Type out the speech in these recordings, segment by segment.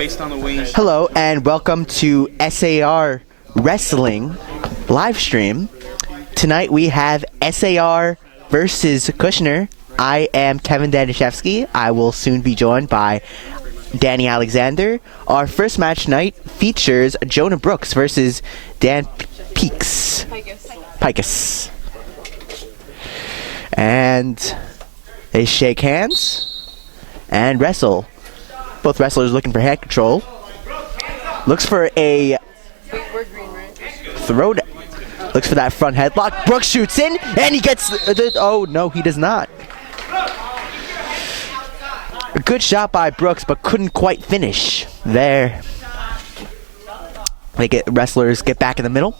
Hello and welcome to SAR Wrestling live stream. Tonight we have SAR versus Kushner. I am Kevin Danishevsky. I will soon be joined by Danny Alexander. Our first match tonight features Jonah Brooks versus Dan Picus. And they shake hands and wrestle. Both wrestlers looking for hand control. Looks for a throw. Looks for that front headlock. Brooks shoots in and he gets oh no, he does not. A good shot by Brooks, but couldn't quite finish there. Wrestlers get back in the middle.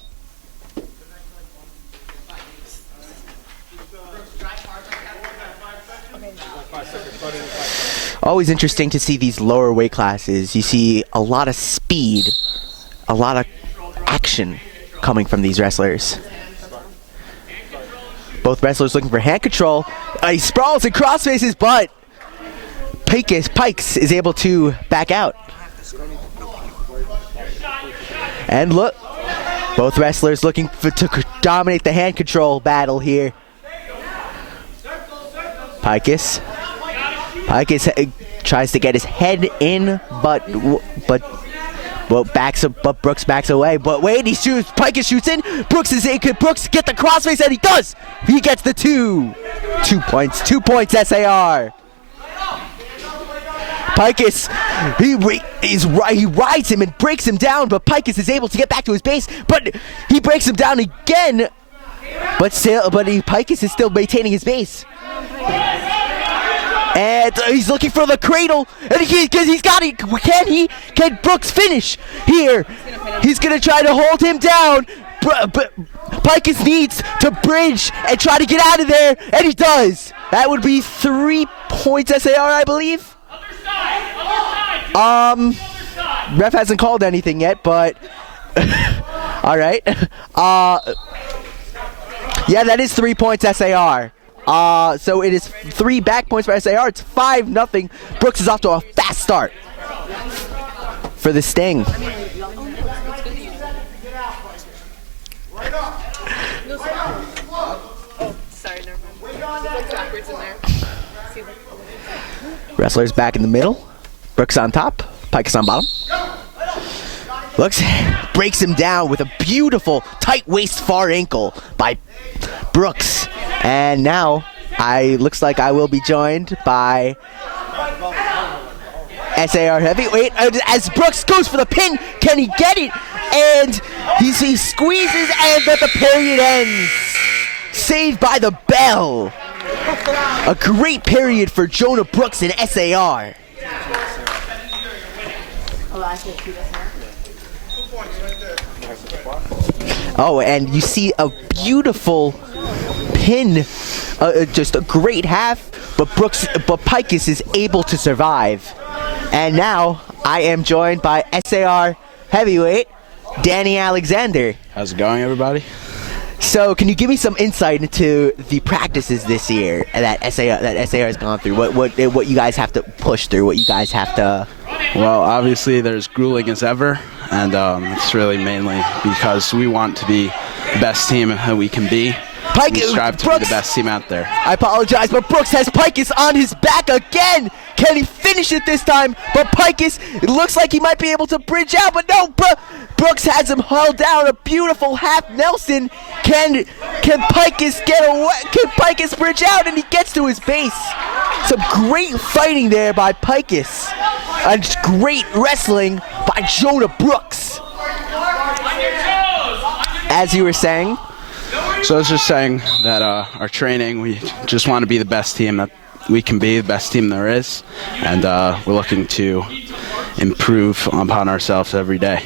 Always interesting to see these lower weight classes. You see a lot of speed, a lot of action coming from these wrestlers. Both wrestlers looking for hand control. He sprawls and cross faces, but Pikes is able to back out. And look, both wrestlers looking to dominate the hand control battle here. Pikes tries to get his head in, but Brooks backs away. But wait, Pikes shoots in. Brooks get the crossface, and he does. He gets the 2 points. 2 points, SAR. Pikes, he rides him and breaks him down, but Pikes is able to get back to his base, but he breaks him down again. But Pikes is still maintaining his base. And he's looking for the cradle, and he's got it. Can Brooks finish here? He's gonna try to hold him down. But Pikes needs to bridge and try to get out of there, and he does. That would be 3 points, SAR, I believe. Ref hasn't called anything yet, but all right. Yeah, that is 3 points, SAR. So it is 3 back points for SAR. It's 5-0. Brooks is off to a fast start for the Sting. Wrestlers back in the middle. Brooks on top. Pikes on bottom. Breaks him down with a beautiful tight waist far ankle by Brooks. And now looks like I will be joined by SAR heavyweight as Brooks goes for the pin. Can he get it? And he squeezes, and the period ends. Saved by the bell. A great period for Jonah Brooks and SAR. Oh, and you see a beautiful pin, just a great half, but Pikes is able to survive. And now I am joined by SAR heavyweight Danny Alexander. How's it going, everybody? So, can you give me some insight into the practices this year that SAR has gone through? What you guys have to push through? What you guys have to? Well, obviously there's grueling as ever, and it's really mainly because we want to be the best team that we can be. We strive to be the best team out there. I apologize, but Brooks has Pikes on his back again. Can he finish it this time? But Pikes, it looks like he might be able to bridge out, but no, Brooks has him held down. A beautiful half Nelson. Can Pikes get away? Can Pikes bridge out? And he gets to his base. Some great fighting there by Pikes. And great wrestling by Jonah Brooks. As you were saying. So I was just saying that our training, we just want to be the best team that we can be, the best team there is, and we're looking to improve upon ourselves every day.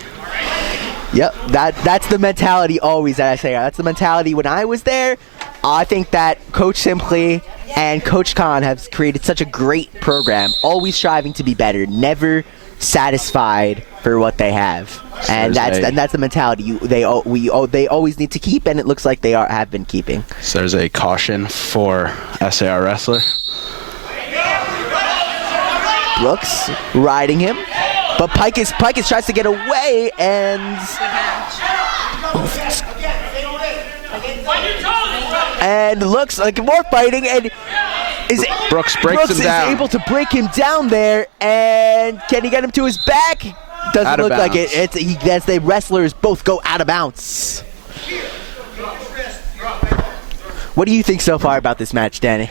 Yep, that's the mentality always at SAR. That's the mentality when I was there. I think that Coach Simply and Coach Khan have created such a great program, always striving to be better, never satisfied for what they have. And that's the mentality they always need to keep, and it looks like they have been keeping. So there's a caution for SAR wrestler. Brooks riding him. But Picus tries to get away, and looks like more fighting, and Brooks breaks him down. Is able to break him down there, and can he get him to his back? Doesn't look like it. As the wrestlers both go out of bounds. What do you think so far about this match, Danny?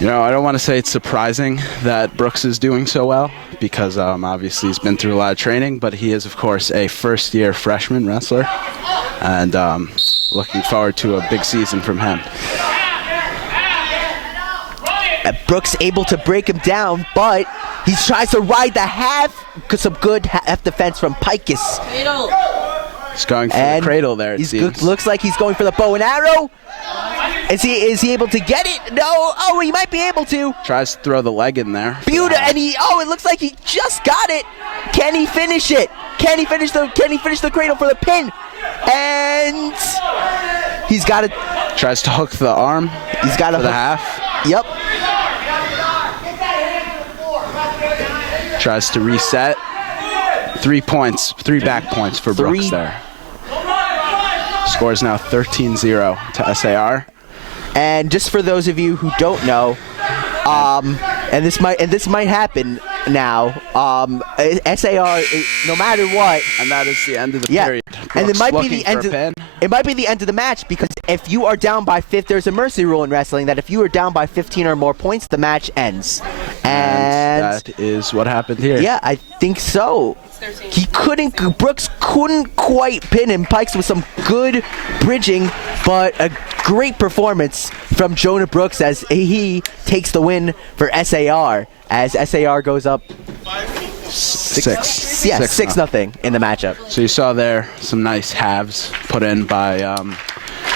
You know, I don't want to say it's surprising that Brooks is doing so well because obviously he's been through a lot of training, but he is, of course, a first-year freshman wrestler, and looking forward to a big season from him. Brooks able to break him down, but he tries to ride the half, because some good half defense from Picus. He's going for the cradle there, it seems. Looks like he's going for the bow and arrow. Is he able to get it? No. Oh, he might be able to. Tries to throw the leg in there. Beautiful, and it looks like he just got it. Can he finish it? Can he finish the cradle for the pin? And he's got it. Tries to hook the arm. He's got the half. Yep. Tries to reset. 3 points, 3 back points for Brooks there. Score is now 13-0 to SAR. And just for those of you who don't know, and this might happen now. SAR, no matter what, and that is the end of the period. Brooks, and it might be the end. It might be the end of the match, because if you are down by there's a mercy rule in wrestling that if you are down by 15 or more points, the match ends. And that is what happened here. Yeah, I think so. Brooks couldn't quite pin him. Pikes with some good bridging, but a great performance from Jonah Brooks as he takes the win for SAR, as SAR goes up 6-0 in the matchup. So you saw there some nice halves put in by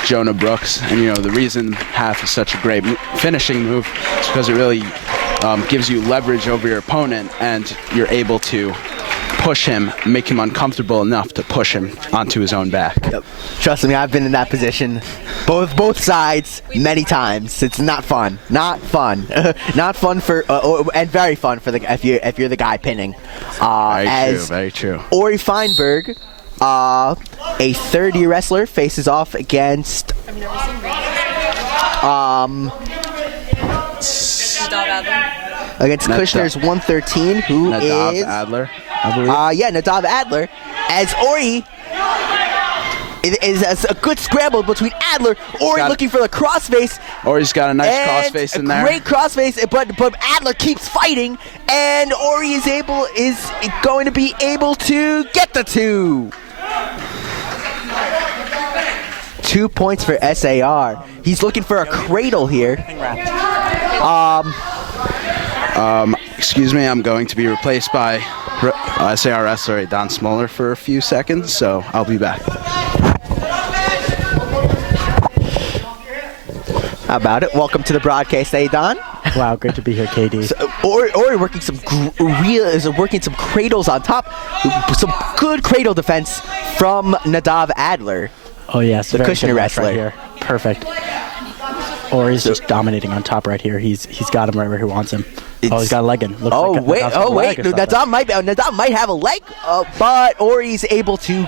Jonah Brooks, and you know the reason half is such a great finishing move is because it really gives you leverage over your opponent, and you're able to push him, make him uncomfortable enough to push him onto his own back. Yep. Trust me, I've been in that position, both sides, many times. It's not fun. Not fun. Not fun for, and very fun for if you're the guy pinning. Very true. Ori Feinberg, a third-year wrestler, faces off against Kushner's 113, who Nadav is Adler, I believe. Nadav Adler, as Ori is a good scramble between Adler. Ori looking for the crossface. Ori's got a nice crossface in there. Great crossface, but Adler keeps fighting, and Ori is going to be able to get the 2. 2 points for SAR. He's looking for a cradle here. Excuse me, I'm going to be replaced by SAR wrestler Don Smoller for a few seconds, so I'll be back. How about it? Welcome to the broadcast, Don. Wow, great to be here, KD. So, Ori working some cradles on top. Some good cradle defense from Nadav Adler. Oh yes, the Kushner wrestler right here. Perfect. Ori's just dominating on top right here. He's got him right where he wants him. He's got a leg in. Nadav might have a leg, but Ori's able to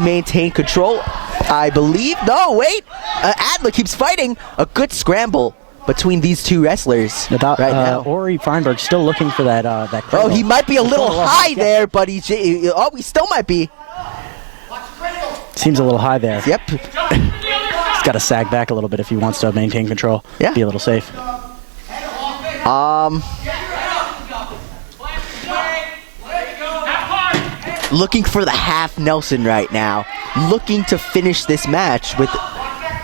maintain control, I believe. No, wait. Adler keeps fighting. A good scramble between these two wrestlers right now. Ori Feinberg still looking for that cradle. Oh, he might be a little high there, but he still might be. Seems a little high there. Yep. He's got to sag back a little bit if he wants to maintain control. Yeah. Be a little safe. Looking for the half Nelson right now. Looking to finish this match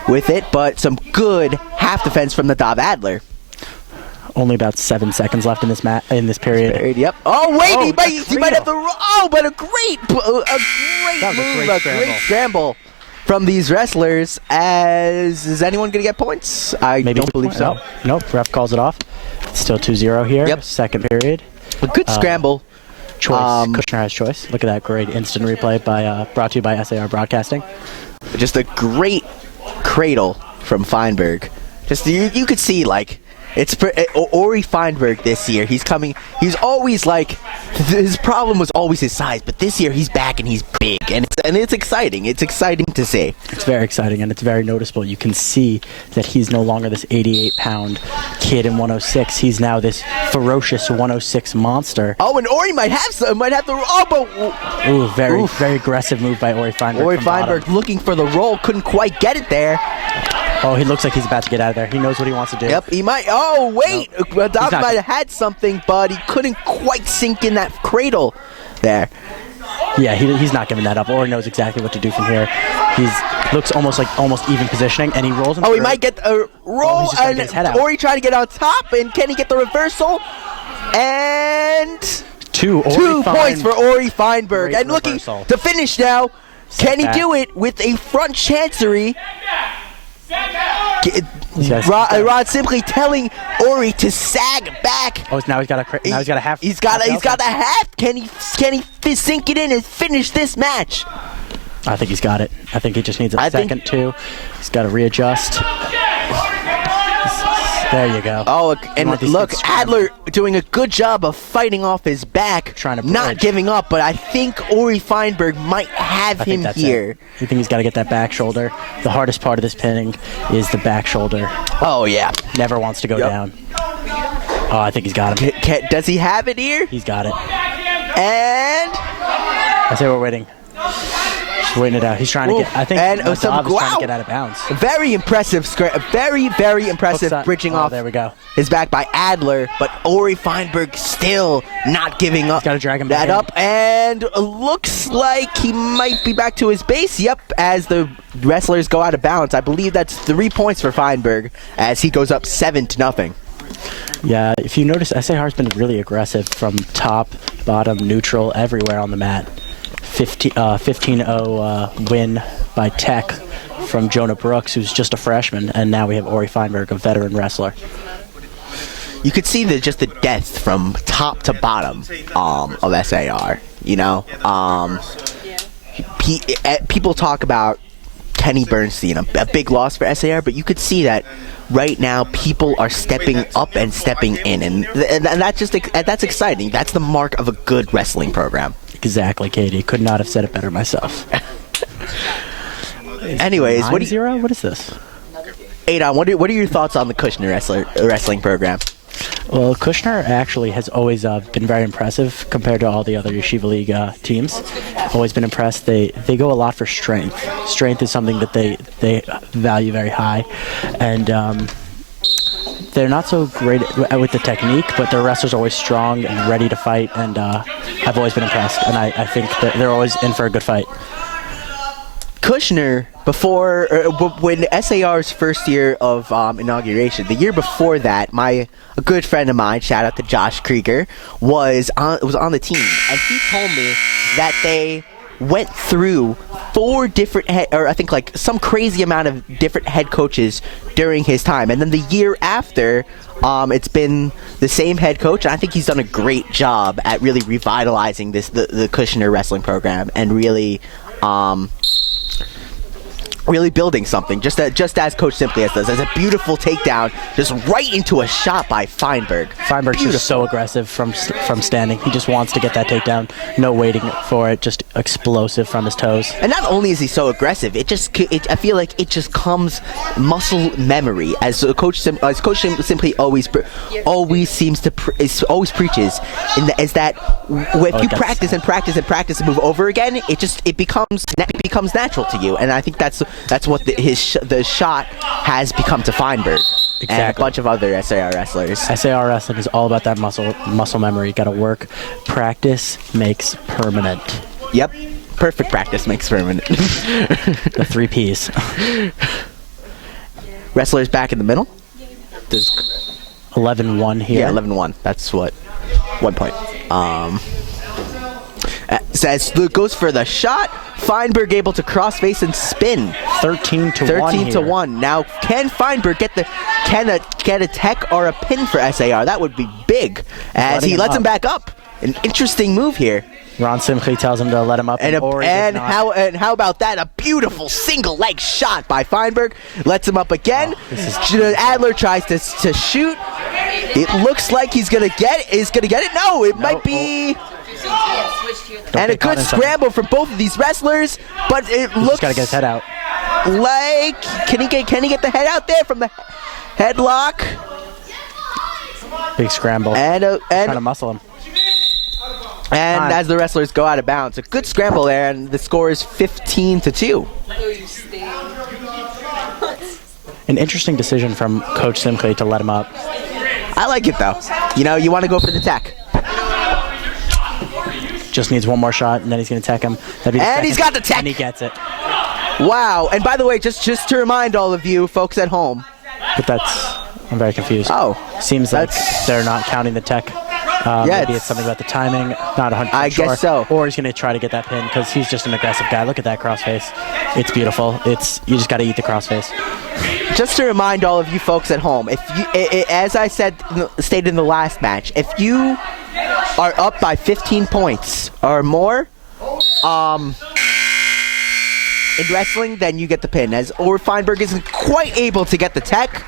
with it, but some good half defense from Nadav Adler. Only about 7 seconds left in this period. Yep. Oh wait, he might have the. Oh, but a great scramble from these wrestlers. Is anyone gonna get points? I don't believe so. Nope. Ref calls it off. Still 2-0 here. Yep. Second period. A good scramble. Choice. Kushner has choice. Look at that great instant replay brought to you by SAR Broadcasting. Just a great cradle from Feinberg. Just you could see Ori Feinberg this year. He's always like, his problem was always his size, but this year he's back and he's big, and it's exciting. It's exciting to see. It's very exciting, and it's very noticeable. You can see that he's no longer this 88-pound kid in 106. He's now this ferocious 106 monster. Oh, and Ori might have Very aggressive move by Ori Feinberg. Ori Feinberg looking for the roll, couldn't quite get it there. Oh, he looks like he's about to get out of there. He knows what he wants to do. Yep, he might. Oh, wait. No, Doc might have had something, but he couldn't quite sink in that cradle there. Yeah, he's not giving that up. Ori knows exactly what to do from here. Looks almost even positioning, and he rolls him Oh, through. he might get a roll, and Ori trying to get on top, and can he get the reversal? And 2 points for Ori Feinberg. Great And looking reversal. to finish now. Can he back. do it with a front chancery? Yes. Rod simply telling Ori to sag back. Oh, now he's got a half. He's got a half. Can he sink it in and finish this match? I think he's got it. I think he just needs a second, too. He's got to readjust. There you go. Oh, and look, Adler doing a good job of fighting off his back, trying to not giving up, but I think Ori Feinberg might have him here. I think he's got to get that back shoulder. The hardest part of this pinning is the back shoulder. Oh, yeah. Never wants to go down. Oh, I think he's got him. Does he have it here? He's got it. And I say we're waiting. Just waiting it out. He's trying to get. I think Nadav's trying to get out of bounds. Very impressive. Very impressive bridging off. There we go. His back by Adler, but Ori Feinberg still not giving up. He's got to drag him that back up, and looks like he might be back to his base. Yep, as the wrestlers go out of bounds. I believe that's 3 points for Feinberg as he goes up 7-0. Yeah, if you notice, SAR's been really aggressive from top, bottom, neutral, everywhere on the mat. 15-0 win by Tech from Jonah Brooks, who's just a freshman, and now we have Ori Feinberg, a veteran wrestler. You could see just the depth from top to bottom of SAR. You know, people talk about Kenny Bernstein, a big loss for SAR, but you could see that right now people are stepping up and stepping in, and that's exciting. That's the mark of a good wrestling program. Exactly, Katie. Could not have said it better myself. Anyways, 9-0? What is this? Adon, what are your thoughts on the Kushner wrestling program? Well, Kushner actually has always been very impressive compared to all the other Yeshiva League teams. Always been impressed. They go a lot for strength. Strength is something that they value very high, and they're not so great with the technique, but their wrestlers are always strong and ready to fight, and I've always been impressed, and I think that they're always in for a good fight. Kushner, when SAR's first year of inauguration, the year before that, a good friend of mine, shout out to Josh Krieger, was on the team, and he told me that they went through 4 different or I think like some crazy amount of different head coaches during his time, and then the year after, it's been the same head coach, and I think he's done a great job at really revitalizing the Kushner wrestling program and really building something, just as Coach Simply does. As a beautiful takedown, just right into a shot by Feinberg. Feinberg's just so aggressive from standing. He just wants to get that takedown. No waiting for it, just explosive from his toes. And not only is he so aggressive, I feel like it just comes muscle memory, as Coach Simply always seems to always preaches. Is that if you practice and practice and practice and move over again, it becomes natural to you. And I think that's what the shot has become to Feinberg. Exactly. And a bunch of other SAR wrestlers. SAR wrestling is all about that muscle memory. You got to work. Practice makes permanent. Yep. Perfect practice makes permanent. The 3 Ps. Wrestlers back in the middle. 11-1 here. Yeah, 11-1. That's what. 1 point. As Luke goes for the shot, Feinberg able to crossface and spin. 13-1. Now, can Feinberg get a tech or a pin for SAR? That would be big, as he lets him back up. An interesting move here. Ron Simchley tells him to let him up. And how about that? A beautiful single leg shot by Feinberg. Lets him up again. Adler tries to shoot. It looks like he's gonna get it. No, it might be. And a good scramble for both of these wrestlers, but it looks. He's gotta get his head out. Like can he get the head out there from the headlock? Big scramble. And trying to muscle him. And as the wrestlers go out of bounds, a good scramble there, and the score is 15-2. An interesting decision from Coach Simclay to let him up. I like it though. You know, you want to go for the attack. Just needs one more shot, and then he's going to tech him. And he's got the tech. And he gets it. Wow. And by the way, just to remind all of you folks at home. But I'm very confused. Oh. Seems like they're not counting the tech. Maybe it's something about the timing. Not 100% I sure. guess so. Or he's going to try to get that pin because he's just an aggressive guy. Look at that crossface. It's beautiful. You just got to eat the crossface. Just to remind all of you folks at home, if you, as I stated in the last match, if you are up by 15 points or more, in wrestling, then you get the pin. As Or Feinberg isn't quite able to get the tech,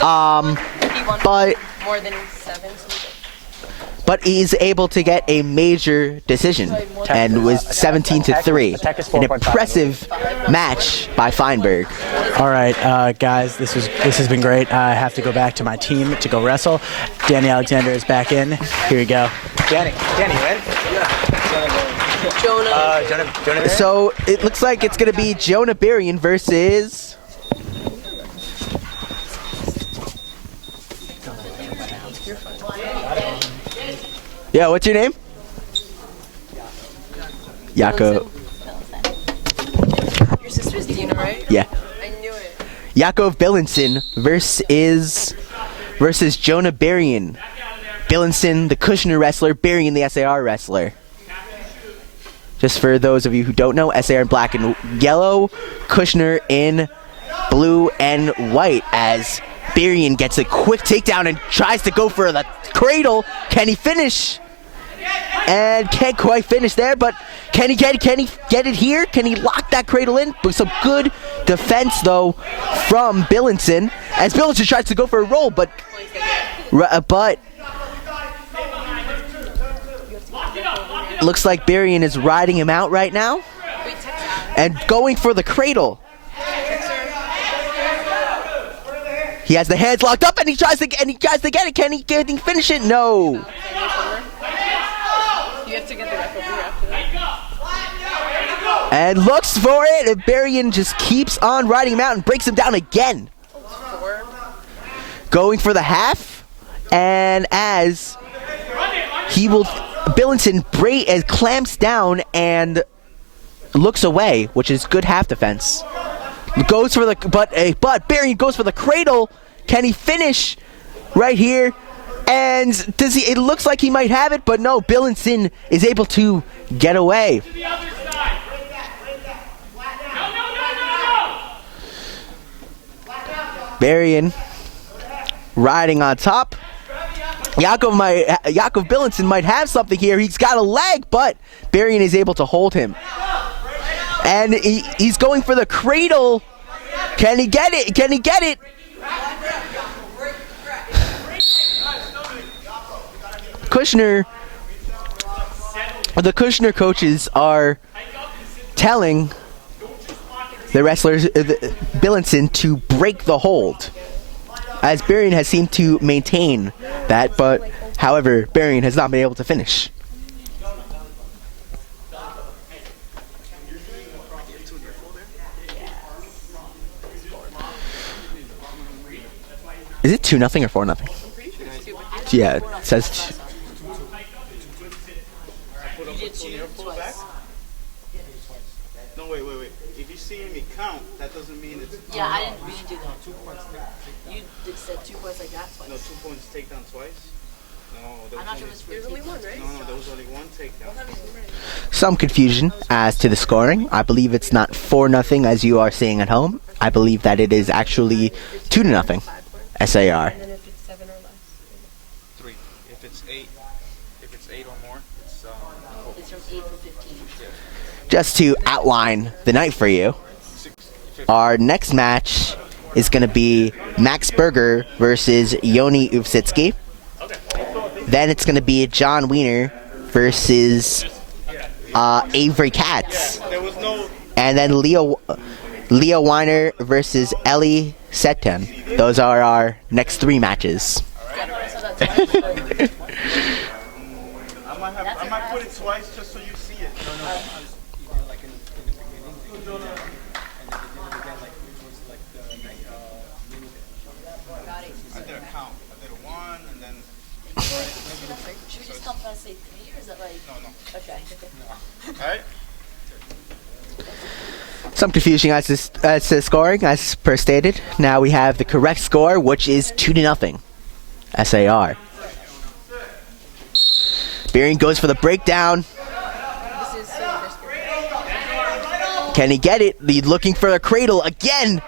but more than 7. but he's able to get a major decision, and was 17-3. An impressive match by Feinberg. All right, guys, this has been great. I have to go back to my team to go wrestle. Danny Alexander is back in. Here you go. Danny, win? Jonah. So it looks like it's going to be Jonah Berrien versus... Yeah, what's your name? Yako. Your sister's Dina, right? Yeah. I knew it. Yakov Billinson versus Jonah Berrien. Billinson, the Kushner wrestler, Berrien, the SAR wrestler. Just for those of you who don't know, SAR in black and yellow, Kushner in blue and white, as Berrien gets a quick takedown and tries to go for the cradle. Can he finish? And can't quite finish there, but can he get it here? Can he lock that cradle in? With some good defense though from Billinson, as Billinson tries to go for a roll, but looks like Berrien is riding him out right now and going for the cradle. He has the hands locked up and he tries to get it. Can he finish it? No. You have to get the ref over here after that. And looks for it, and Berrien just keeps on riding him out and breaks him down again. 4. Going for the half, and as Billinson clamps down and looks away, which is good half defense. Goes for the but Berrien goes for the cradle. Can he finish right here? And it looks like he might have it, but no, Billinson is able to get away. Berrien riding on top. Yakov Billinson might have something here. He's got a leg, but Berrien is able to hold him. And he's going for the cradle. Can he get it? Can he get it? The Kushner coaches are telling the wrestlers, Billinson, to break the hold, as Berrien has seemed to maintain that, but however, Berrien has not been able to finish. Is it 2-0 or 4-0? Yeah, it says. No, wait. If you see me count, that doesn't mean it's... Yeah, I didn't really do that. 2 points. You said 2 points like that twice. No, 2 points takedown twice? No, I'm not sure there's only one, right? No, there was only one takedown. Some confusion as to the scoring. I believe it's not 4-0 as you are seeing at home. I believe that it is actually 2-0 SAR. And then if it's 7 or less. 3. If it's 8 or more, it's It's from 8 to 15. Just to outline the night for you, our next match is going to be Max Berger versus Yoni Uvsitsky. Then it's going to be John Wiener versus Avery Katz. There was no. And then Leo Weiner versus Ellie Setten. Those are our next 3 matches. I might put it twice just so you see it. I did a count. I did a 1 and then. Should we just count and say 3, or is that like? No. Okay. All right. Some confusion as to scoring, as per stated. Now we have the correct score, which is 2-0. SAR. Beering goes for the breakdown. Can he get it? He's looking for the cradle again.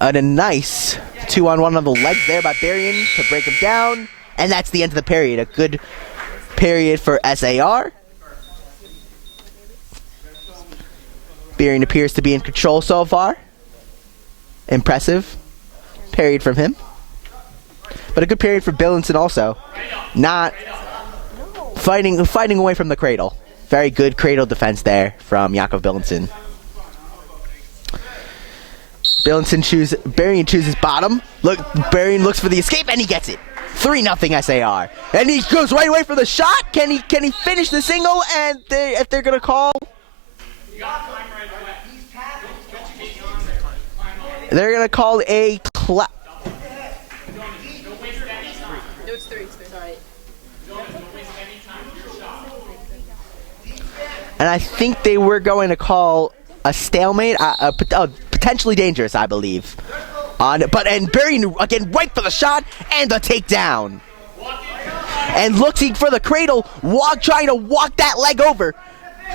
And a nice 2-on-1 on the legs there by Berrien to break him down. And that's the end of the period. A good period for SAR. Berrien appears to be in control so far. Impressive period from him. But a good period for Billinson also. Not fighting away from the cradle. Very good cradle defense there from Jakov Billinson. Berrien chooses bottom. Look, Berrien looks for the escape and he gets it. 3-0 SAR. And he goes right away for the shot. Can he finish the single? And if they're gonna call, they're gonna call a clap. No, it's 3. Sorry. And I think they were going to call a stalemate, potentially dangerous, I believe. And Berrien again right for the shot and the takedown. And looking for the cradle, trying to walk that leg over.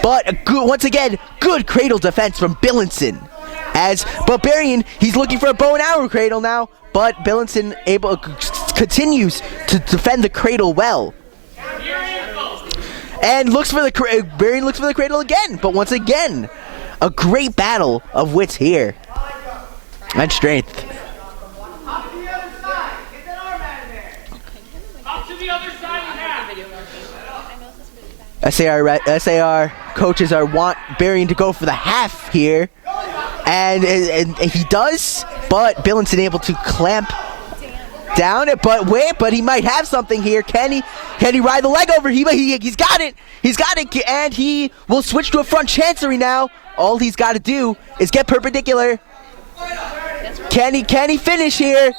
But once again, good cradle defense from Billinson. But Berrien, he's looking for a bow and arrow cradle now. But Billinson continues to defend the cradle well. And Berrien looks for the cradle again. But once again, a great battle of wits here. And strength. SAR coaches want Berrien to go for the half here. And he does, but Billinson able to clamp down it. But he might have something here. Can he ride the leg over? He's got it. He's got it, and he will switch to a front chancery now. All he's got to do is get perpendicular. Can he finish here?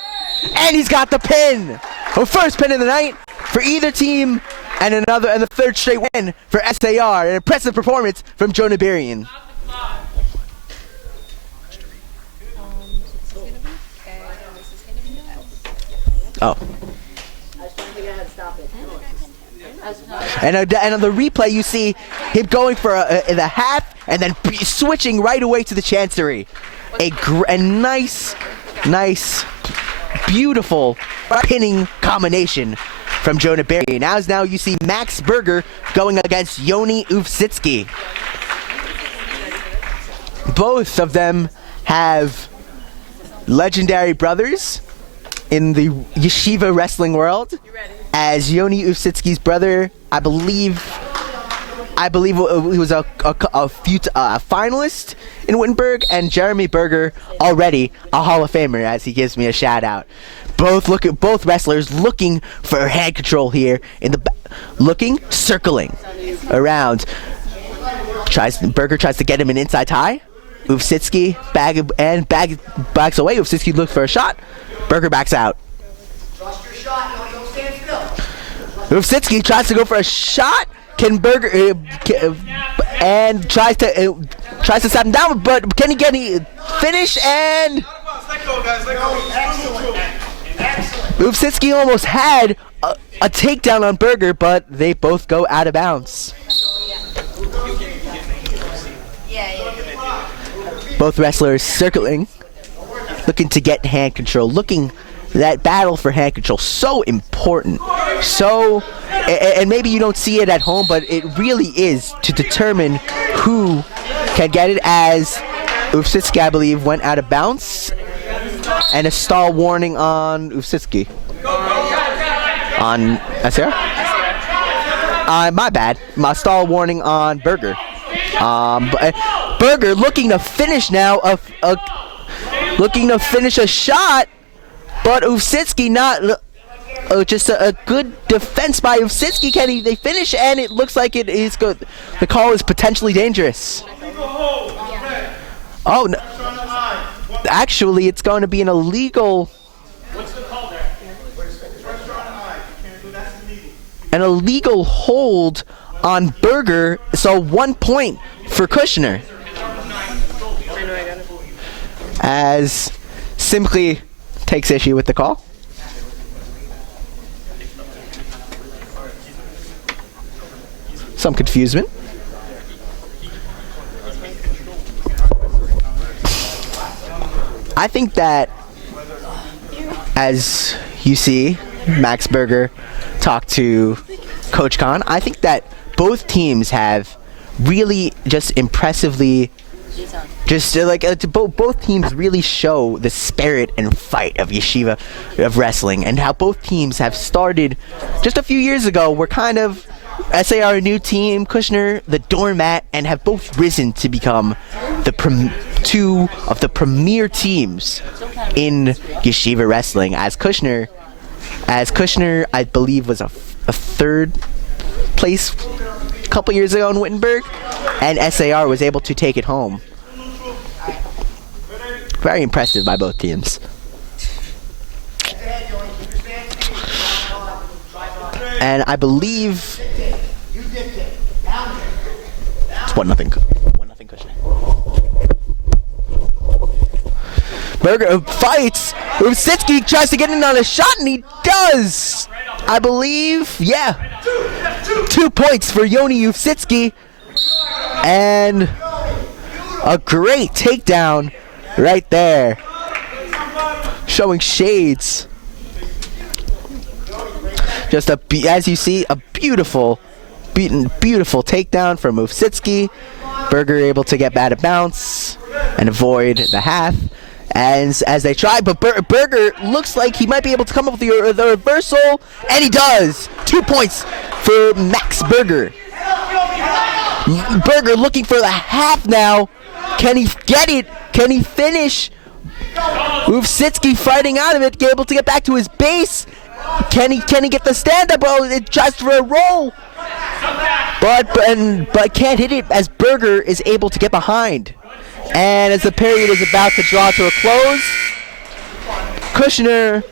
And he's got the pin. The first pin of the night for either team, and the third straight win for SAR. An impressive performance from Jonah Berrien. Oh. And on the replay, you see him going for the half and then switching right away to the chancery. A nice, beautiful pinning combination from Jonah Berrien. Now you see Max Berger going against Yoni Uvsitsky. Both of them have legendary brothers in the yeshiva wrestling world, as Yoni Uvsitsky's brother, I believe he was a finalist in Wittenberg, and Jeremy Berger, already a Hall of Famer, as he gives me a shout out. Both wrestlers looking for hand control here circling around. Berger tries to get him an inside tie. Uvsitsky backs away. Uvsitsky looks for a shot. Berger backs out. Uvsitsky tries to go for a shot. Can Berger and tries to stop him down, but can he finish? And Uvsitsky almost had a takedown on Berger, but they both go out of bounds. Both wrestlers circling, looking to get hand control, that battle for hand control, so important. And maybe you don't see it at home, but it really is to determine who can get it, as Uvsitsky, I believe, went out of bounds. And a stall warning on Uvsitsky. On SAR? My bad. My stall warning on Berger. Berger looking to finish now. Looking to finish a shot, but Ufsitsky not. Just a good defense by Ufsitsky. They finish? And it looks like it is good. The call is potentially dangerous. Oh no! Actually, it's going to be an illegal. An illegal hold on Berger, so 1 point for Kushner. As Simply takes issue with the call. Some confusion. I think that, as you see, Max Berger talk to Coach Khan, I think that both teams have really just impressively, both teams really show the spirit and fight of Yeshiva of wrestling, and how both teams have started just a few years ago. We're kind of SAR, a new team, Kushner the doormat, and have both risen to become two of the premier teams in Yeshiva wrestling. As Kushner, I believe, was a third place a couple years ago in Wittenberg, and SAR was able to take it home. Very impressive by both teams. And I believe it's 1-0 Kushner. Berger fights. Ufsitsky tries to get in on a shot, and he does. I believe, yeah. 2 points for Yoni Ufsitsky. And a great takedown right there. Showing shades. Just as you see, a beautiful takedown from Ufsitsky. Berger able to get out of bounce and avoid the half. As they try, but Berger looks like he might be able to come up with the reversal, and he does. 2 points for Max Berger. Berger looking for the half now. Can he get it? Can he finish? Ufsitsky fighting out of it, able to get back to his base. Can he get the stand-up? Oh, it tries for a roll, but can't hit it as Berger is able to get behind. And as the period is about to draw to a close, Kushner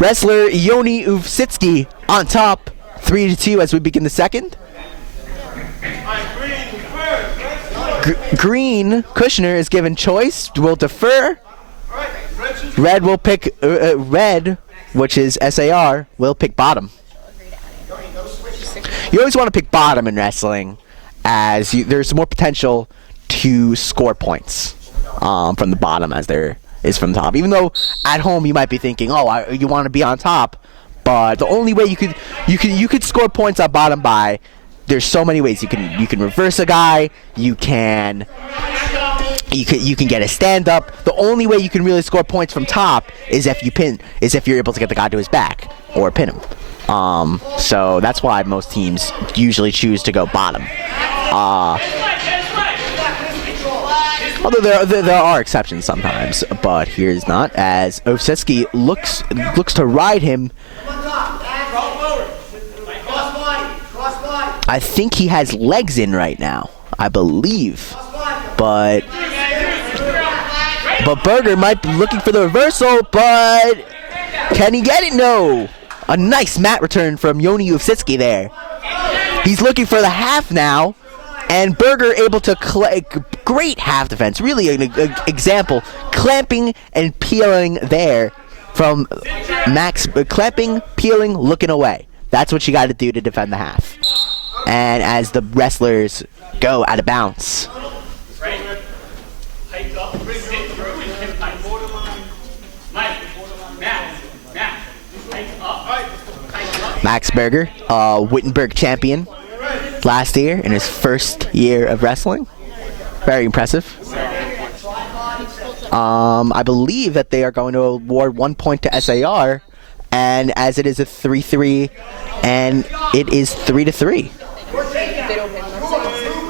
wrestler Yoni Ufsitsky on top, 3-2 as we begin the second. Green Kushner is given choice. Will defer. Red will pick red, which is SAR, will pick bottom. You always want to pick bottom in wrestling, as there's more potential to score points from the bottom as there is from the top. Even though at home you might be thinking, oh, you want to be on top, but the only way you could score points on bottom by, there's so many ways. You can reverse a guy. You can get a stand up. The only way you can really score points from top is if you're able to get the guy to his back or pin him. So that's why most teams usually choose to go bottom. Although there are exceptions sometimes, but here's not, as Ufsitsky looks to ride him. I think he has legs in right now, I believe, but Berger might be looking for the reversal, but can he get it? No. A nice mat return from Yoni Ufsitsky there. He's looking for the half now, and Berger able to great half defense. Really an example, clamping and peeling there from Max. Clamping, peeling, looking away. That's what you got to do to defend the half. And as the wrestlers go out of bounds. Max Berger, Wittenberg champion last year in his first year of wrestling. Very impressive. I believe that they are going to award 1 point to SAR And as it is a 3-3, and it is 3-3. If they don't win,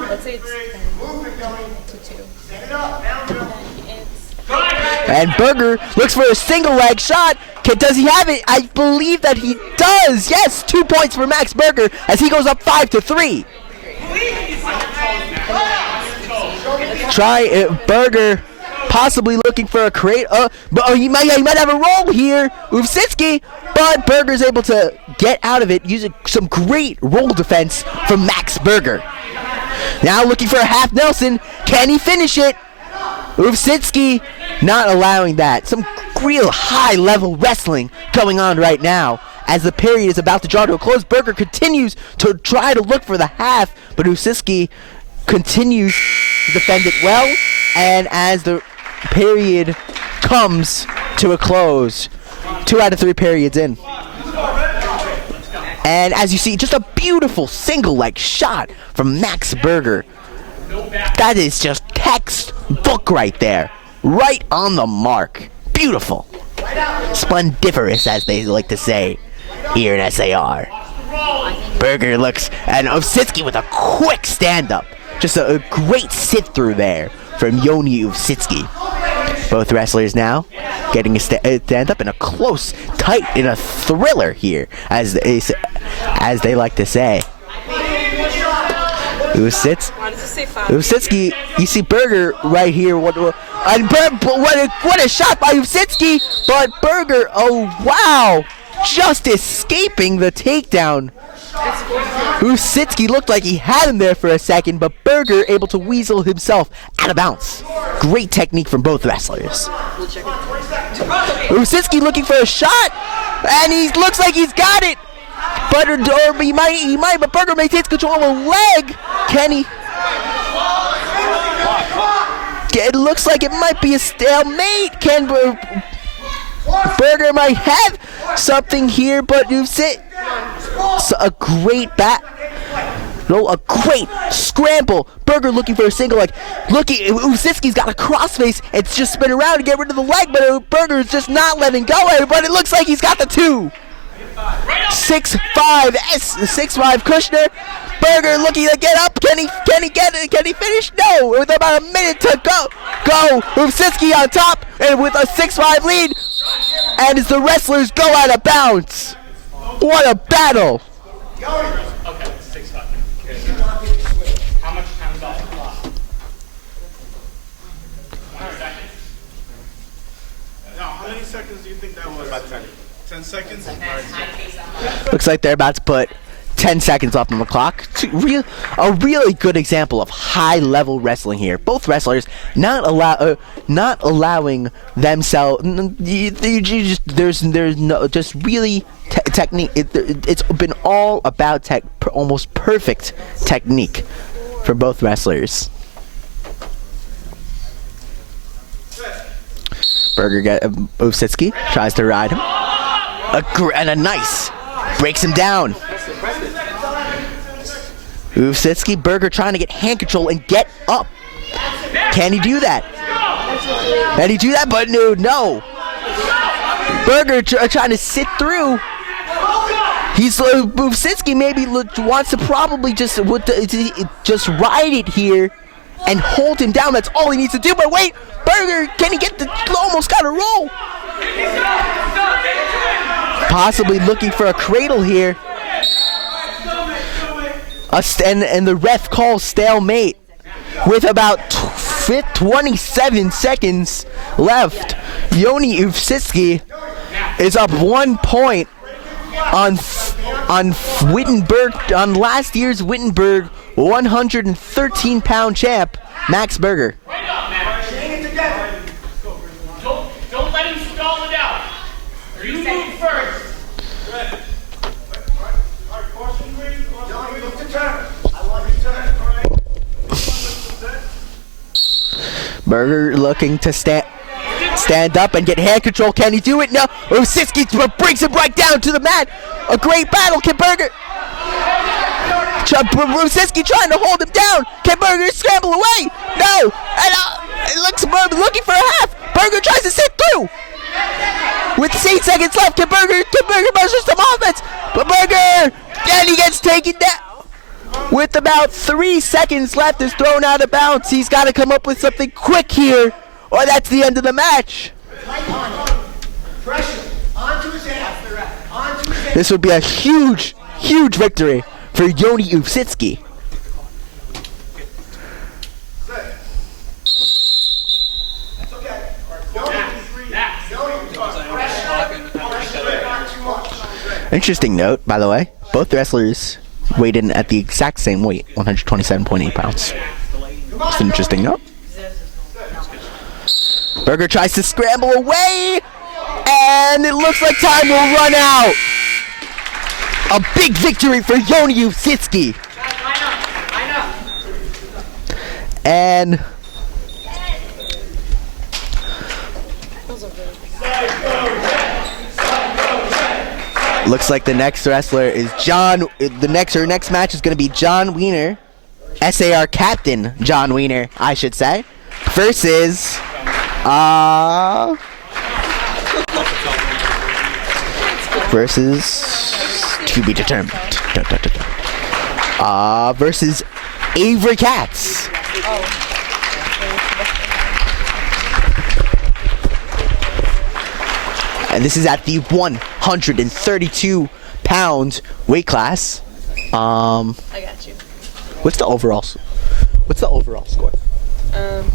let's say it's 10-2. Then it's And Berger looks for a single leg shot. Does he have it? I believe that he does. Yes, 2 points for Max Berger as he goes up 5-3. Berger possibly looking for a create. But he might have a roll here. Uvsitsky, but Berger's able to get out of it using some great roll defense from Max Berger. Now looking for a half Nelson. Can he finish it? Uvsitsky not allowing that. Some real high-level wrestling going on right now. As the period is about to draw to a close, Berger continues to try to look for the half, but Uvsitsky continues to defend it well. And as the period comes to a close, 2 out of 3 periods in. And as you see, just a beautiful single leg shot from Max Berger. That is just textbook right there. Right on the mark. Beautiful. Splendiferous, as they like to say here in SAR. Berger looks, and Uvsitsky with a quick stand-up. Just a great sit-through there from Yoni Uvsitsky. Both wrestlers now getting a stand-up in a close, tight, in a thriller here, as they like to say. Uvsitsky, you see Berger right here. What a shot by Uvsitsky, but Berger, oh wow, just escaping the takedown. Uvsitsky looked like he had him there for a second, but Berger able to weasel himself out of bounds. Great technique from both wrestlers. Uvsitsky looking for a shot, and he looks like he's got it. But he might, but Berger maintains control of a leg. Can he? It looks like it might be a stalemate. Berger might have something here, but a great a great scramble. Berger looking for a single leg. Uvsitsky's got a crossface. It's just spin around to get rid of the leg, but Berger's just not letting go. But it looks like he's got the 2. 6-5 Kushner. Berger looking to get up. Can he get it? Can he finish? No. With about a minute to go. Uvsitsky on top and with a 6-5 lead. And as the wrestlers go out of bounds. What a battle. Okay, 6-5. How much time is off the clock? 20 seconds. Now, how many seconds do you think that was? About 10. 10 seconds? Looks like they're about to put 10 seconds left on the clock. A really good example of high-level wrestling here. Both wrestlers not allowing themselves. There's no just really technique. It's been all about almost perfect technique for both wrestlers. Uvsitsky tries to ride him. And a nice breaks him down. Uvsitsky, Berger trying to get hand control and get up. Can he do that? Can he do that? But no. Berger trying to sit through. Uvsitsky maybe wants to probably just ride it here and hold him down. That's all he needs to do. But wait, Berger, can he get almost got a roll? Possibly looking for a cradle here. And the ref calls stalemate with about 27 seconds left. Yoni Uvsitsky is up 1 point on Wittenberg, on last year's Wittenberg 113-pound champ, Max Berger. Don't let him stall it out. You move first. Berger looking to stand up and get hand control. Can he do it? No. Uvsitsky brings him right down to the mat. A great battle. Can Berger? Uvsitsky trying to hold him down. Can Berger scramble away? No. And it looks looking for a half. Berger tries to sit through. with 8 seconds left. Can Berger muster some offense? But Berger, and he gets taken down. With about 3 seconds left, is thrown out of bounds. He's got to come up with something quick here, or that's the end of the match. This would be a huge, huge victory for Yoni Ufsitsky. Interesting note, by the way, both wrestlers weighed in at the exact same weight, 127.8 pounds. Just an interesting note. Berger tries to scramble away, and it looks like time will run out. A big victory for Yoni Ufsitsky. And looks like the next wrestler is John. Her next match is going to be John Wiener, SAR captain John Wiener, I should say, versus to be determined. Versus Avery Katz. And this is at the 132-pound weight class. I got you. What's the overall score?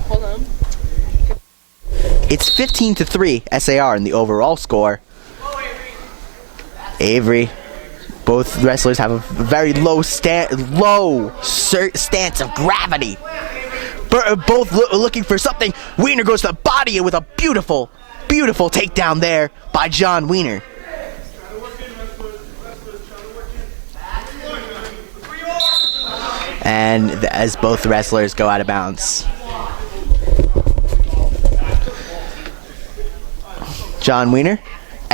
Hold on. It's 15-3 SAR in the overall score. Avery. Both wrestlers have a very low stance of gravity. Both looking for something. Wiener goes to the body with a beautiful, beautiful takedown there by John Wiener. And as both wrestlers go out of bounds. John Wiener,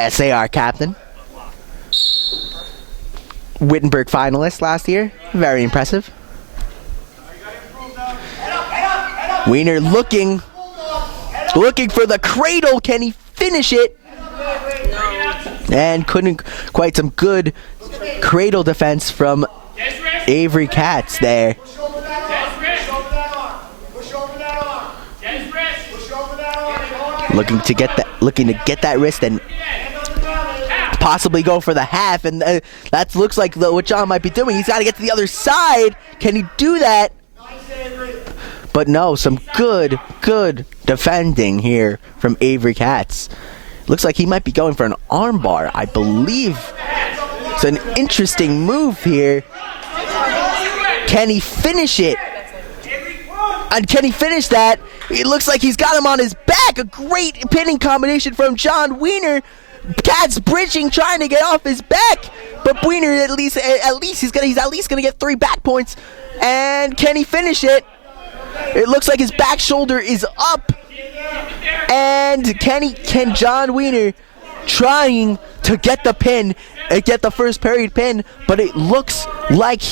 SAR captain. Wittenberg finalist last year. Very impressive. Wiener looking for the cradle. Can he finish it? And couldn't quite. Some good cradle defense from Avery Katz there. Looking to get that wrist and possibly go for the half, and that looks like what John might be doing. He's got to get to the other side. Can he do that? But no, some good defending here from Avery Katz. Looks like he might be going for an armbar, I believe. It's an interesting move here. Can he finish it? And can he finish that? It looks like he's got him on his back. A great pinning combination from John Wiener. Katz bridging, trying to get off his back, but Wiener at least he's at least gonna get 3 back points. And can he finish it? It looks like his back shoulder is up. And can John Wiener trying to get the pin, get the first period pin? But it looks like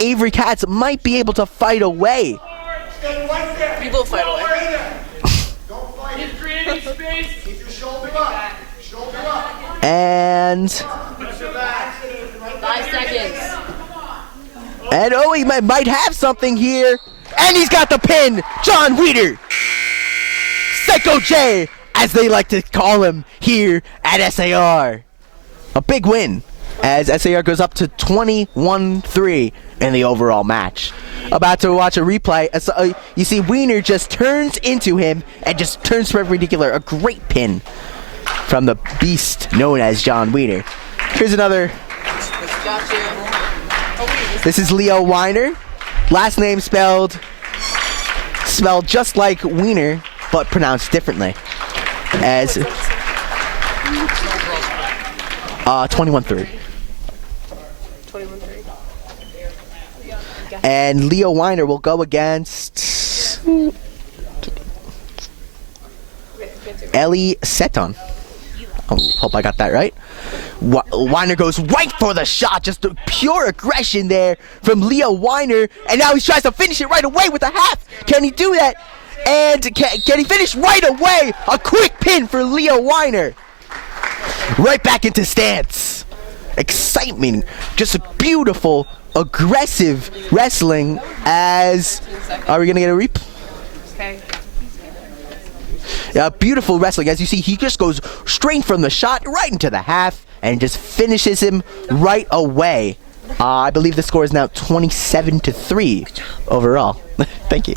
Avery Katz might be able to fight away. We will fight away. And 5 seconds. And he might have something here. And he's got the pin. John Wiener. Psycho J, as they like to call him here at SAR. A big win as SAR goes up to 21-3 in the overall match. About to watch a replay. You see Wiener just turns into him and just turns perpendicular. A great pin from the beast known as John Wiener. Here's another. Got you. This is Leo Wiener. Last name spelled just like Wiener, but pronounced differently. As 21-3. 21-3. And Leo Wiener will go against Ellie Seton. Hope I got that right. Wiener goes right for the shot. Just a pure aggression there from Leo Wiener. And now he tries to finish it right away with a half. Can he do that? And can he finish right away? A quick pin for Leo Wiener. right back into stance. Excitement, just a beautiful, aggressive wrestling as... Are we going to get a reap? Okay. Yeah, beautiful wrestling. As you see, he just goes straight from the shot right into the half and just finishes him right away. I believe the score is now 27-3 overall. Thank you.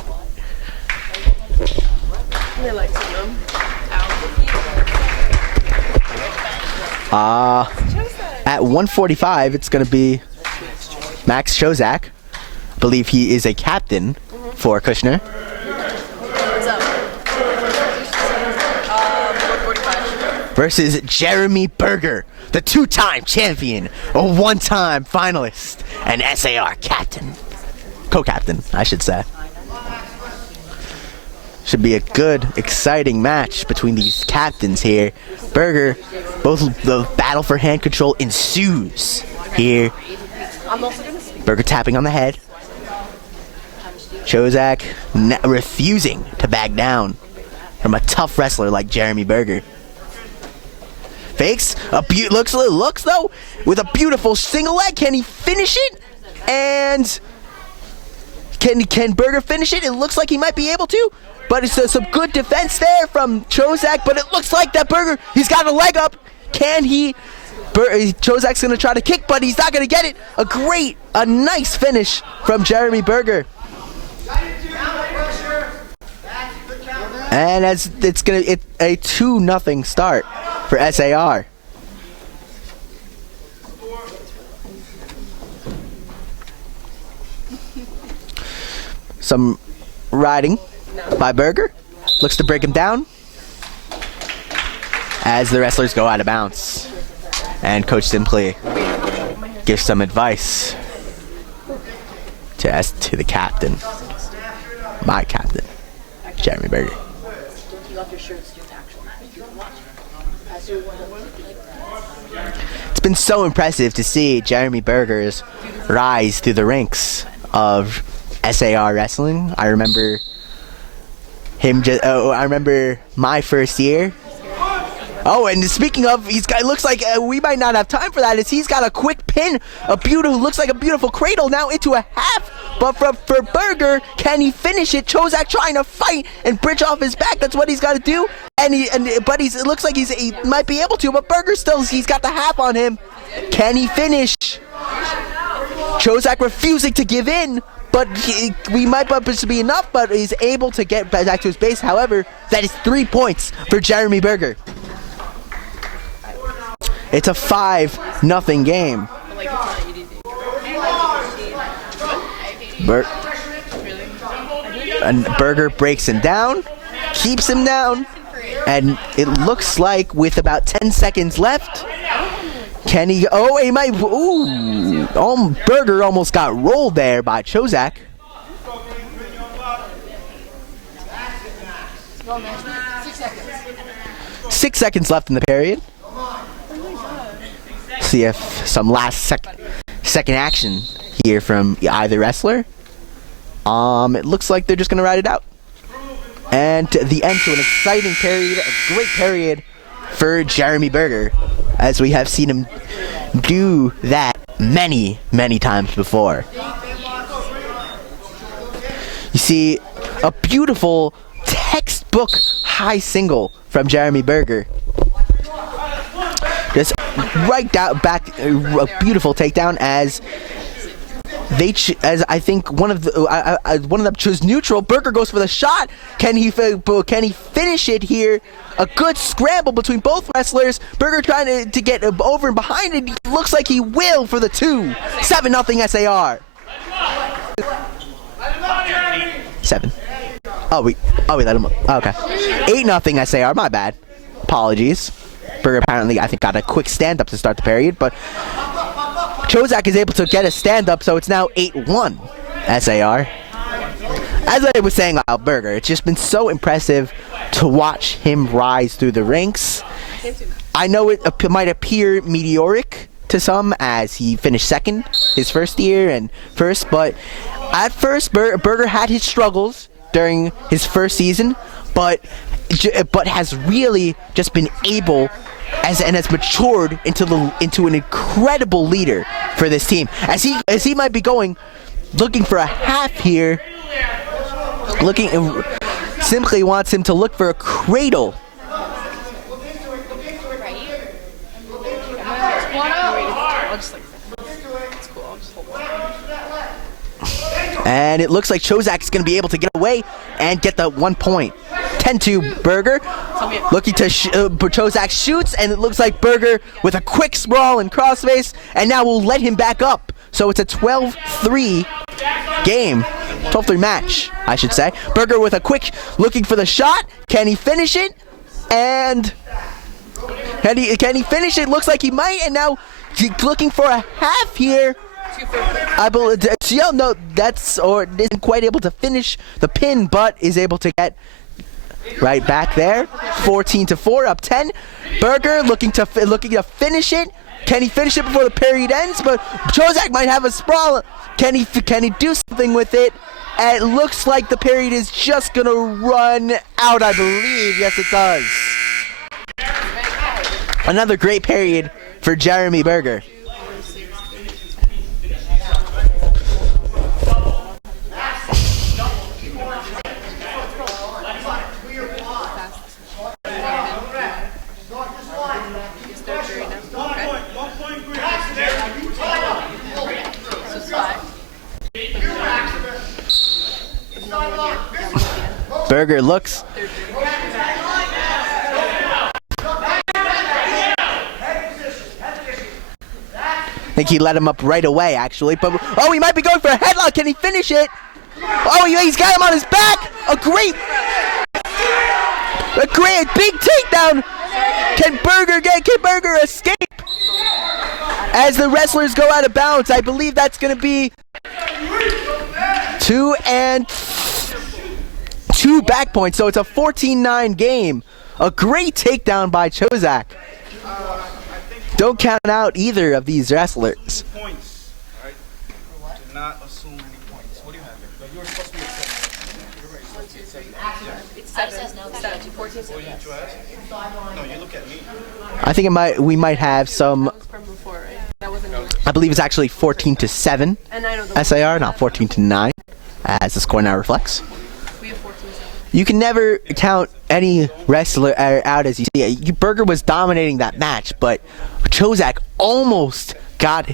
At 1:45, it's going to be Max Chozak. I believe he is a captain for Kushner. What's up? 145. Versus Jeremy Berger, the two-time champion, a one-time finalist, and SAR captain. Co-captain, I should say. Should be a good, exciting match between these captains here. Berger, both the battle for hand control ensues here. Berger tapping on the head. Chozak refusing to back down from a tough wrestler like Jeremy Berger. Fakes looks though with a beautiful single leg. Can he finish it? And can Berger finish it? It looks like he might be able to, but it's some good defense there from Chozak. But it looks like that Berger, he's got a leg up. Can he? Chozak's gonna try to kick, but he's not gonna get it. A nice finish from Jeremy Berger. And as it's a 2-0 start for SAR. Some riding by Berger. Looks to break him down as the wrestlers go out of bounds. And Coach simply gives some advice to the captain. My captain, Jeremy Berger. It's been so impressive to see Jeremy Berger's rise through the ranks of SAR wrestling. I remember I remember my first year. Oh, and speaking of, it looks like we might not have time for that. He's got a quick pin, looks like a beautiful cradle now into a half. But for Berger, can he finish it? Chozak trying to fight and bridge off his back. That's what he's got to do. It looks like he might be able to. But Berger he's got the half on him. Can he finish? Chozak refusing to give in. But we might be enough, but he's able to get back to his base. However, that is 3 points for Jeremy Berger. It's a 5-0 game. And Berger breaks him down, keeps him down, and it looks like with about 10 seconds left, can he? Oh, he might. Ooh, Berger almost got rolled there by Chozak. Six seconds left in the period. See if some last second action here from either wrestler. It looks like they're just gonna ride it out. And the end to an exciting period, a great period for Jeremy Berger, as we have seen him do that many times before. You see a beautiful textbook high single from Jeremy Berger. Just right down back, a beautiful takedown as I think one of them chose neutral. Berger goes for the shot. Can he finish it here? A good scramble between both wrestlers. Berger trying to get over and behind it. Looks like he will for the 2. 7-0 SAR. 7. Oh, we let him. Okay. 8-0 SAR. My bad. Apologies. Berger apparently, I think, got a quick stand-up to start the period, but Chozak is able to get a stand-up, so it's now 8-1 SAR. As I was saying about Berger, it's just been so impressive to watch him rise through the ranks. I know it might appear meteoric to some as he finished second his first year but at first Berger had his struggles during his first season, but but has really just been able and has matured into an incredible leader for this team. As he might be looking for a half here, simply wants him to look for a cradle. And it looks like Chozak is going to be able to get away and get the 1 point. 10-2 Berger. Looking to Chozak shoots, and it looks like Berger with a quick sprawl and crossface, and now we'll let him back up. So it's a 12-3 game. 12-3 match, I should say. Berger with a quick, looking for the shot. Can he finish it? And can he finish it? Looks like he might, and now looking for a half here. I believe no, isn't quite able to finish the pin, but is able to get right back there. 14-4, up 10. Berger looking to finish it. Can he finish it before the period ends? But Chozak might have a sprawl. Can he do something with it? And it looks like the period is just gonna run out, I believe. Yes, it does. Another great period for Jeremy Berger. Berger looks. I think he let him up right away, actually. But he might be going for a headlock. Can he finish it? Oh, he's got him on his back. A great big takedown. Can Berger escape? As the wrestlers go out of bounds, I believe that's going to be 2 back points, so it's a 14-9 game. A great takedown by Chozak. Don't count out either of these wrestlers. Points, right? Do not assume any points. What do you have here? But you're supposed to be at 7. It's 7. No, 14. Oh, you ask? No, you look at me. I think we might have some. From before, right? That wasn't I believe it's actually 14-7 and I know the SAR, not 14-9, as the score now reflects. we have 14-7. You can never count any wrestler out as you see it. Berger was dominating that match, but Chozak almost got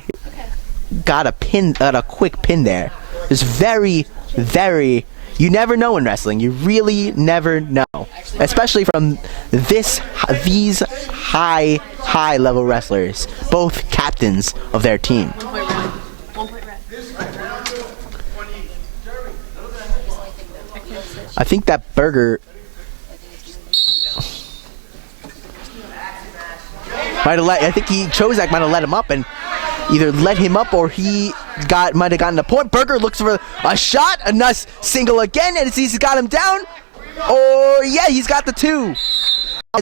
a quick pin there. It's very, very. You never know in wrestling. You really never know, especially from these high level wrestlers, both captains of their team. 1 point red. I think that Berger Chozak might have let him up and either let him up or he might have gotten a point. Berger looks for a shot, a nice single again, and he's got him down. Or yeah, he's got the 2.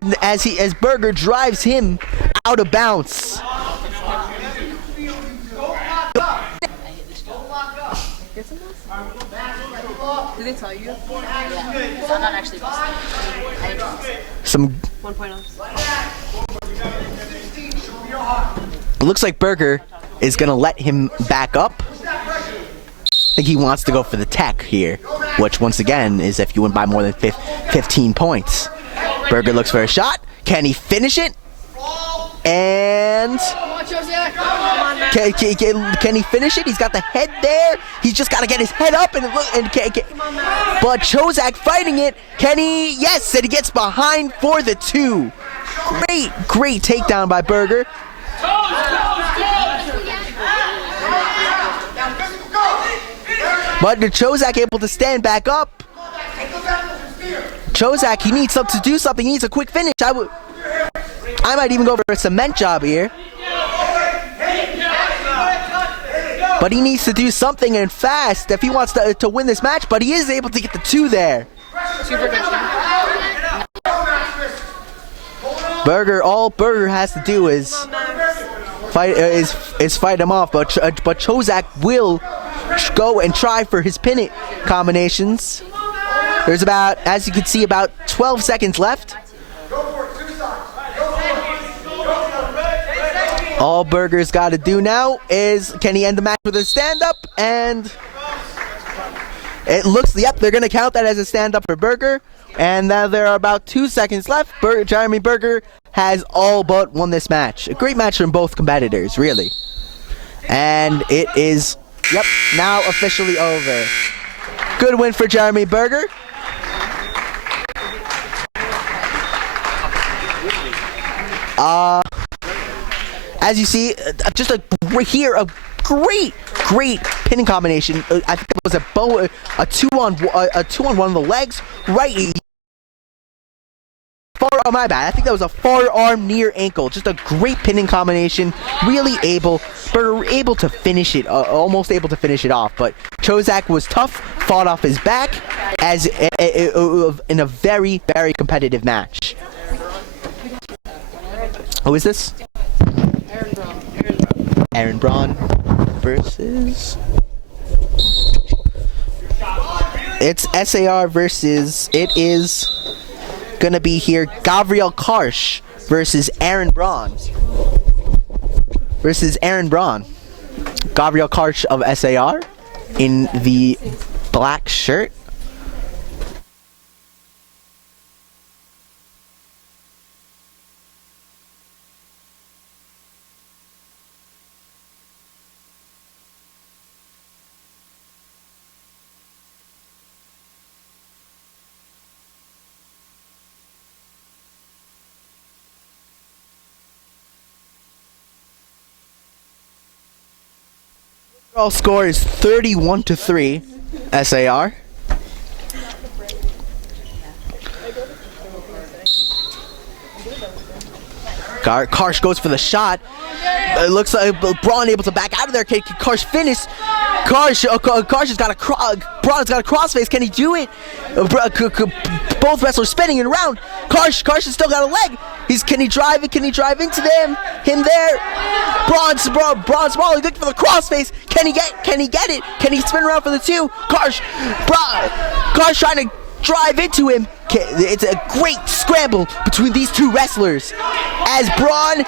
And as Berger drives him out of bounds. Did they tell you? Yeah, I'm not actually Some 1 point off. It looks like Berger is going to let him back up. I think he wants to go for the tech here, which once again is if you win by more than 15 points. Berger looks for a shot. Can he finish it? And can he finish it? He's got the head there. He's just got to get his head up but Chozak fighting it. Can he? Yes, and he gets behind for the 2. Great takedown by Berger. But Chozak able to stand back up. Chozak, he needs to do something. He needs a quick finish. I might even go for a cement job here. But he needs to do something and fast if he wants to win this match. But he is able to get the 2 there. All Berger has to do is fight him off. But Chozak will go and try for his pin combinations. There's about, as you can see, about 12 seconds left. All Berger's got to do now is, can he end the match with a stand-up? And it looks, yep, they're going to count that as a stand-up for Berger. And now there are about 2 seconds left. Jeremy Berger has all but won this match. A great match from both competitors, really. And it is, yep, now officially over. Good win for Jeremy Berger. As you see, just a great pinning combination. I think it was a two on one of the legs, right. Oh, my bad. I think that was a forearm near ankle. Just a great pinning combination. Really able to finish it, almost able to finish it off. But Chozak was tough, fought off his back as in a very, very competitive match. Who is this? Aaron Braun versus... It's SAR versus... It is gonna be here Gabriel Karsh versus Aaron Braun. Gabriel Karsh of SAR in the black shirt. Overall score is 31-3, SAR. Karsh goes for the shot. It looks like Braun able to back out of there. Can Karsh finish? Karsh has got Braun's got a crossface. Can he do it? Both wrestlers spinning and around. Karsh has still got a leg. Can he drive it? Can he drive into him there? Braun's small. He's looking for the crossface. Can he get it? Can he spin around for the two? Karsh trying to drive into him. It's a great scramble between these two wrestlers. As Braun,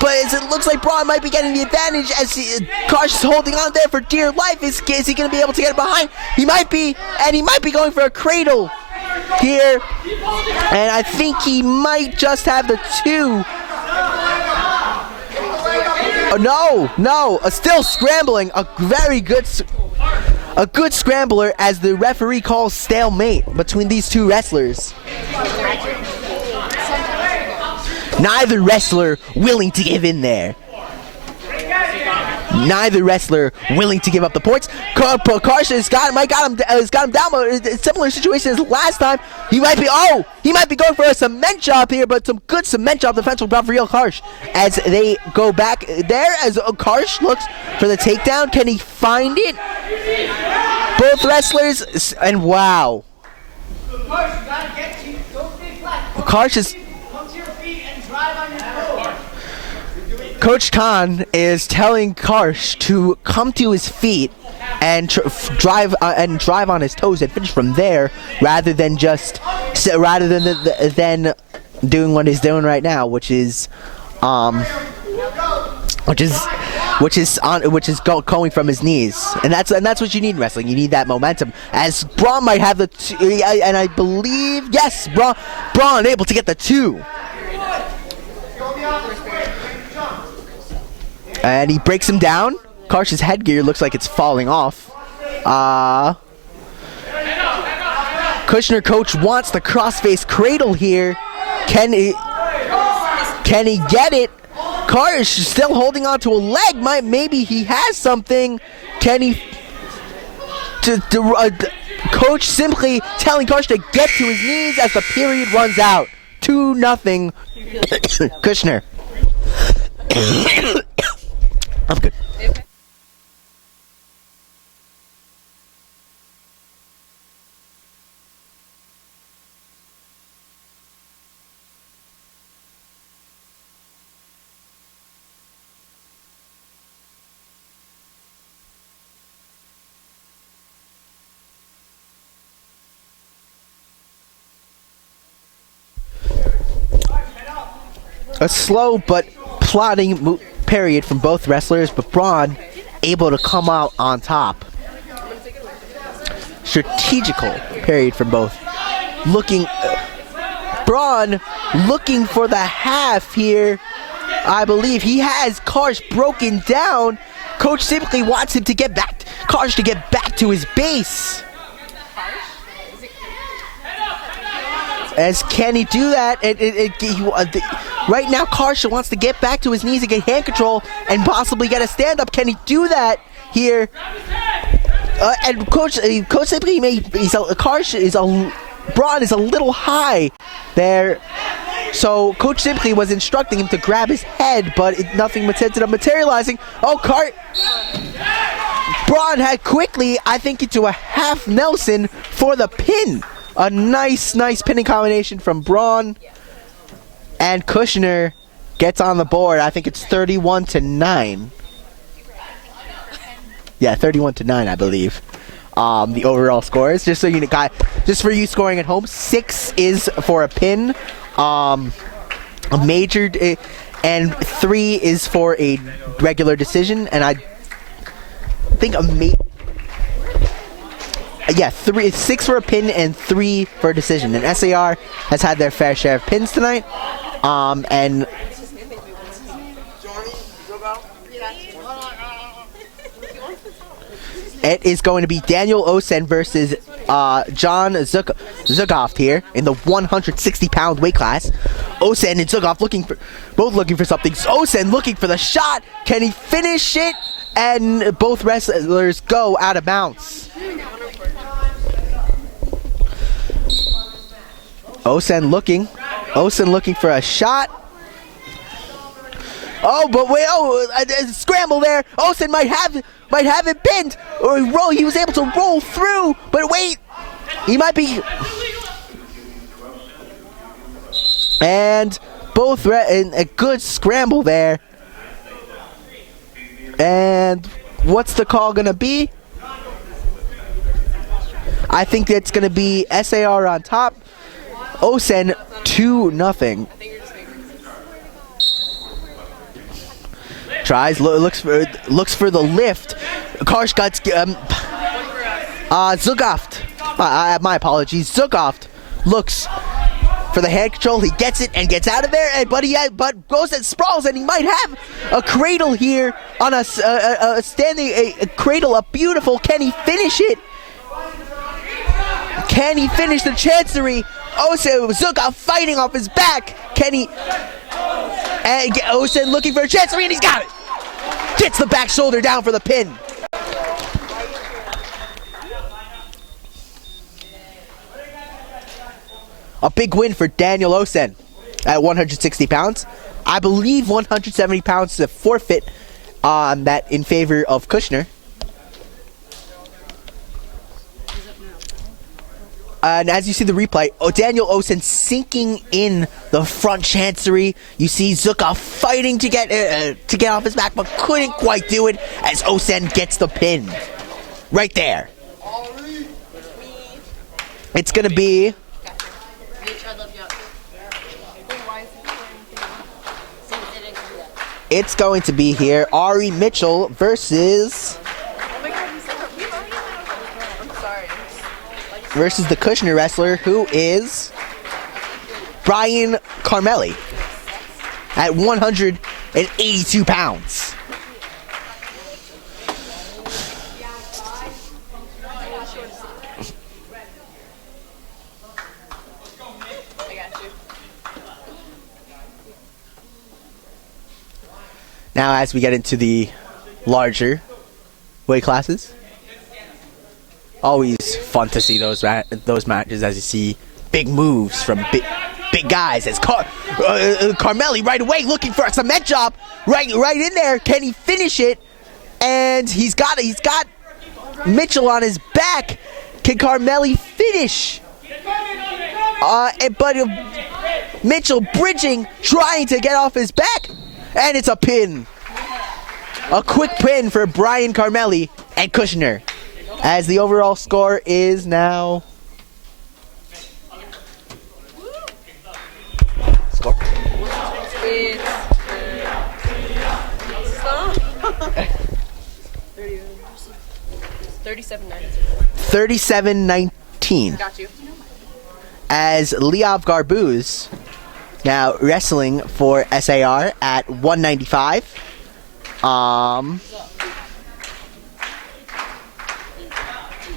but it looks like Braun might be getting the advantage as Karsh is holding on there for dear life. Is he going to be able to get it behind? He might be, and he might be going for a cradle here. And I think he might just have the two. No, still scrambling. A good scrambler as the referee calls stalemate between these two wrestlers. Neither wrestler willing to give in there. Neither wrestler willing to give up the points. Karsh has got him down, but it's a similar situation as last time. He might be going for a cement job here, but some good cement job defense from Gabriel Karsh as they go back there as Karsh looks for the takedown. Can he find it? Both wrestlers, and wow. Karsh is... Coach Khan is telling Karsh to come to his feet and drive on his toes and finish from there, rather than doing what he's doing right now, which is going from his knees, and that's what you need in wrestling. You need that momentum. As Braun might have the and I believe yes, Braun able to get the two. And he breaks him down. Karsh's headgear looks like it's falling off. Kushner coach wants the crossface cradle here. Can he get it? Karsh still holding on to a leg. Maybe he has something. Can he? Coach simply telling Karsh to get to his knees as the period runs out. 2-0. Kushner. I'm good. A slow but plodding period from both wrestlers, but Braun able to come out on top. Strategical period from both. Braun looking for the half here. I believe he has Karsh broken down. Coach simply wants him to get back, Karsh to get back to his base. As can he do that? Right now, Karsh wants to get back to his knees and get hand control and possibly get a stand-up. Can he do that here? And Coach simply Braun is a little high there. So Coach simply was instructing him to grab his head, but nothing ended up materializing. Oh, Braun had quickly, I think, into a half Nelson for the pin. A nice pinning combination from Braun. And Kushner gets on the board. I think it's 31-9. Yeah, 31-9, I believe. The overall scores. Just so you know, just for you scoring at home, 6 is for a pin, a major, and 3 is for a regular decision. And I think yeah, 6 for a pin and 3 for a decision. And SAR has had their fair share of pins tonight. And it is going to be Daniel Osen versus John Zugoff here in the 160-pound weight class. Osen and Zugoff both looking for something. Osen looking for the shot. Can he finish it? And both wrestlers go out of bounds. Osen looking for a shot. Oh, but wait! A scramble there. Osen might have it pinned, or he was able to roll through. But wait, he might be. And both in a good scramble there. And what's the call gonna be? I think it's gonna be SAR on top. Osen 2-0. Tries, looks for the lift. Karsh got Zugoff. My apologies. Zugoff looks for the hand control. He gets it and gets out of there. But goes and sprawls, and he might have a cradle here on a cradle. A beautiful. Can he finish it? Can he finish the chancery? Zugoff fighting off his back. Can he? And Osen looking for a chancery, and he's got it. Gets the back shoulder down for the pin. A big win for Daniel Osen at 160 pounds. I believe 170 pounds is a forfeit that in favor of Kushner. And as you see the replay, Daniel Osen sinking in the front chancery. You see Zugoff fighting to get off his back, but couldn't quite do it as Osen gets the pin. Right there. It's going to be... It's going to be here, Ari Mitchell versus... versus the Kushner wrestler, who is Brian Carmelli at 182 pounds. Now, as we get into the larger weight classes, always fun to see those matches as you see big moves from big guys. As Carmelli right away looking for a cement job right in there. Can he finish it? And he's got Mitchell on his back. Can Carmelli finish? But Mitchell bridging, trying to get off his back, and it's a pin. A quick pin for Brian Carmelli and Kushner. As the overall score is now... It's stop. 37-9. 37-19. Got you. As Leov Garbuz now wrestling for SAR at 195.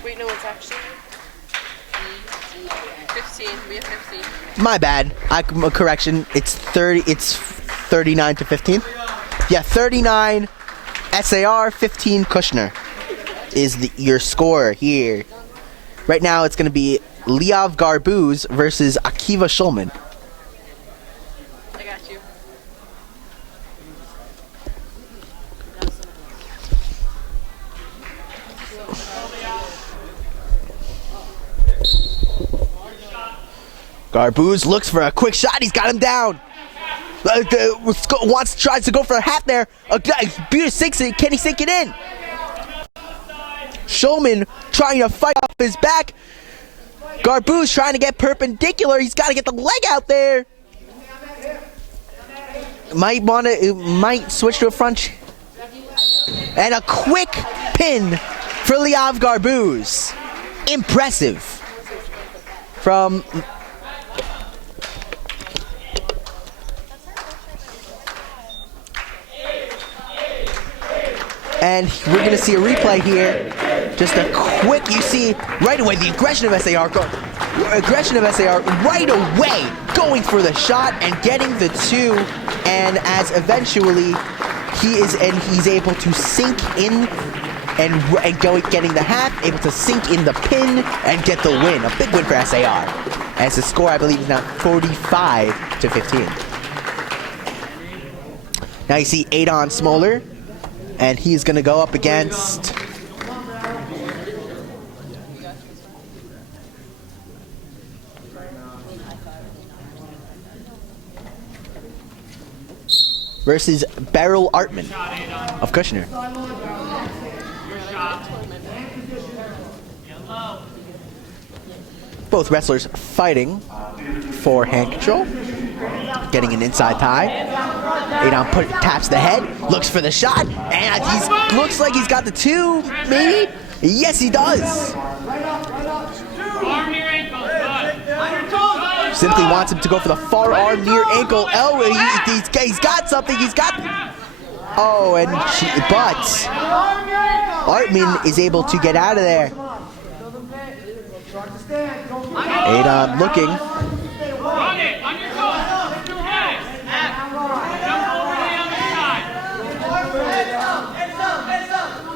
Wait, no, it's actually 15. We have 15. My bad. Correction. It's 30. It's 39 to 15. Yeah, 39 SAR, 15 Kushner is your score here. Right now, it's going to be Leov Garbuz versus Akiva Shulman. I got you. Garbuz looks for a quick shot. He's got him down. Tries to go for a half there. Beer sinks it. Can he sink it in? Shulman trying to fight off his back. Garbuz trying to get perpendicular. He's got to get the leg out there. Might switch to a front. And a quick pin for Leov Garbuz. Impressive. From and we're going to see a replay here. Just a quick, you see right away the aggression of SAR. Right away going for the shot and getting the two. And as eventually he's able to sink in and getting the half, able to sink in the pin and get the win. A big win for SAR. As the score, I believe, is now 45 to 15. Now you see Adon Smoller. And he's going to go up against versus Beryl Artman of Kushner. Both wrestlers fighting for hand control. Getting an inside tie. Adon taps the head, looks for the shot, and looks like he's got the two, maybe? Yes, he does. Simply wants him to go for the far arm near ankle. He's got something. Oh, but Artman is able to get out of there. Adon looking. Run it on your toes. Two hands.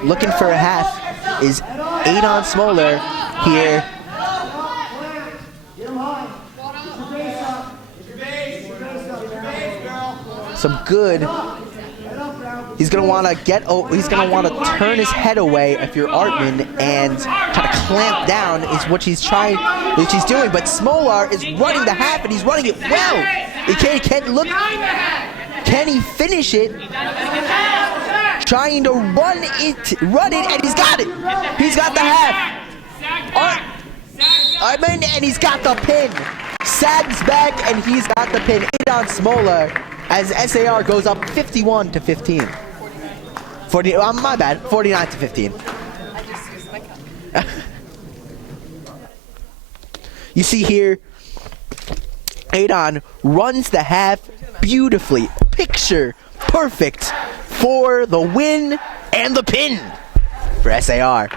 Looking for a half is Adon Smoller here. Some good. He's gonna want to turn his head away if you're Artman and try to clamp down is what he's doing. But Smolar is running the half and he's running it well. Can he finish it? Trying to run it, and he's got it. He's got the half. Artman, and he's got the pin. Sags back, and he's got the pin. Adon Smoller as SAR goes up 51 to 15. 49 to 15. I just used my cup. You see here, Adon runs the half beautifully. Picture perfect for the win and the pin for SAR.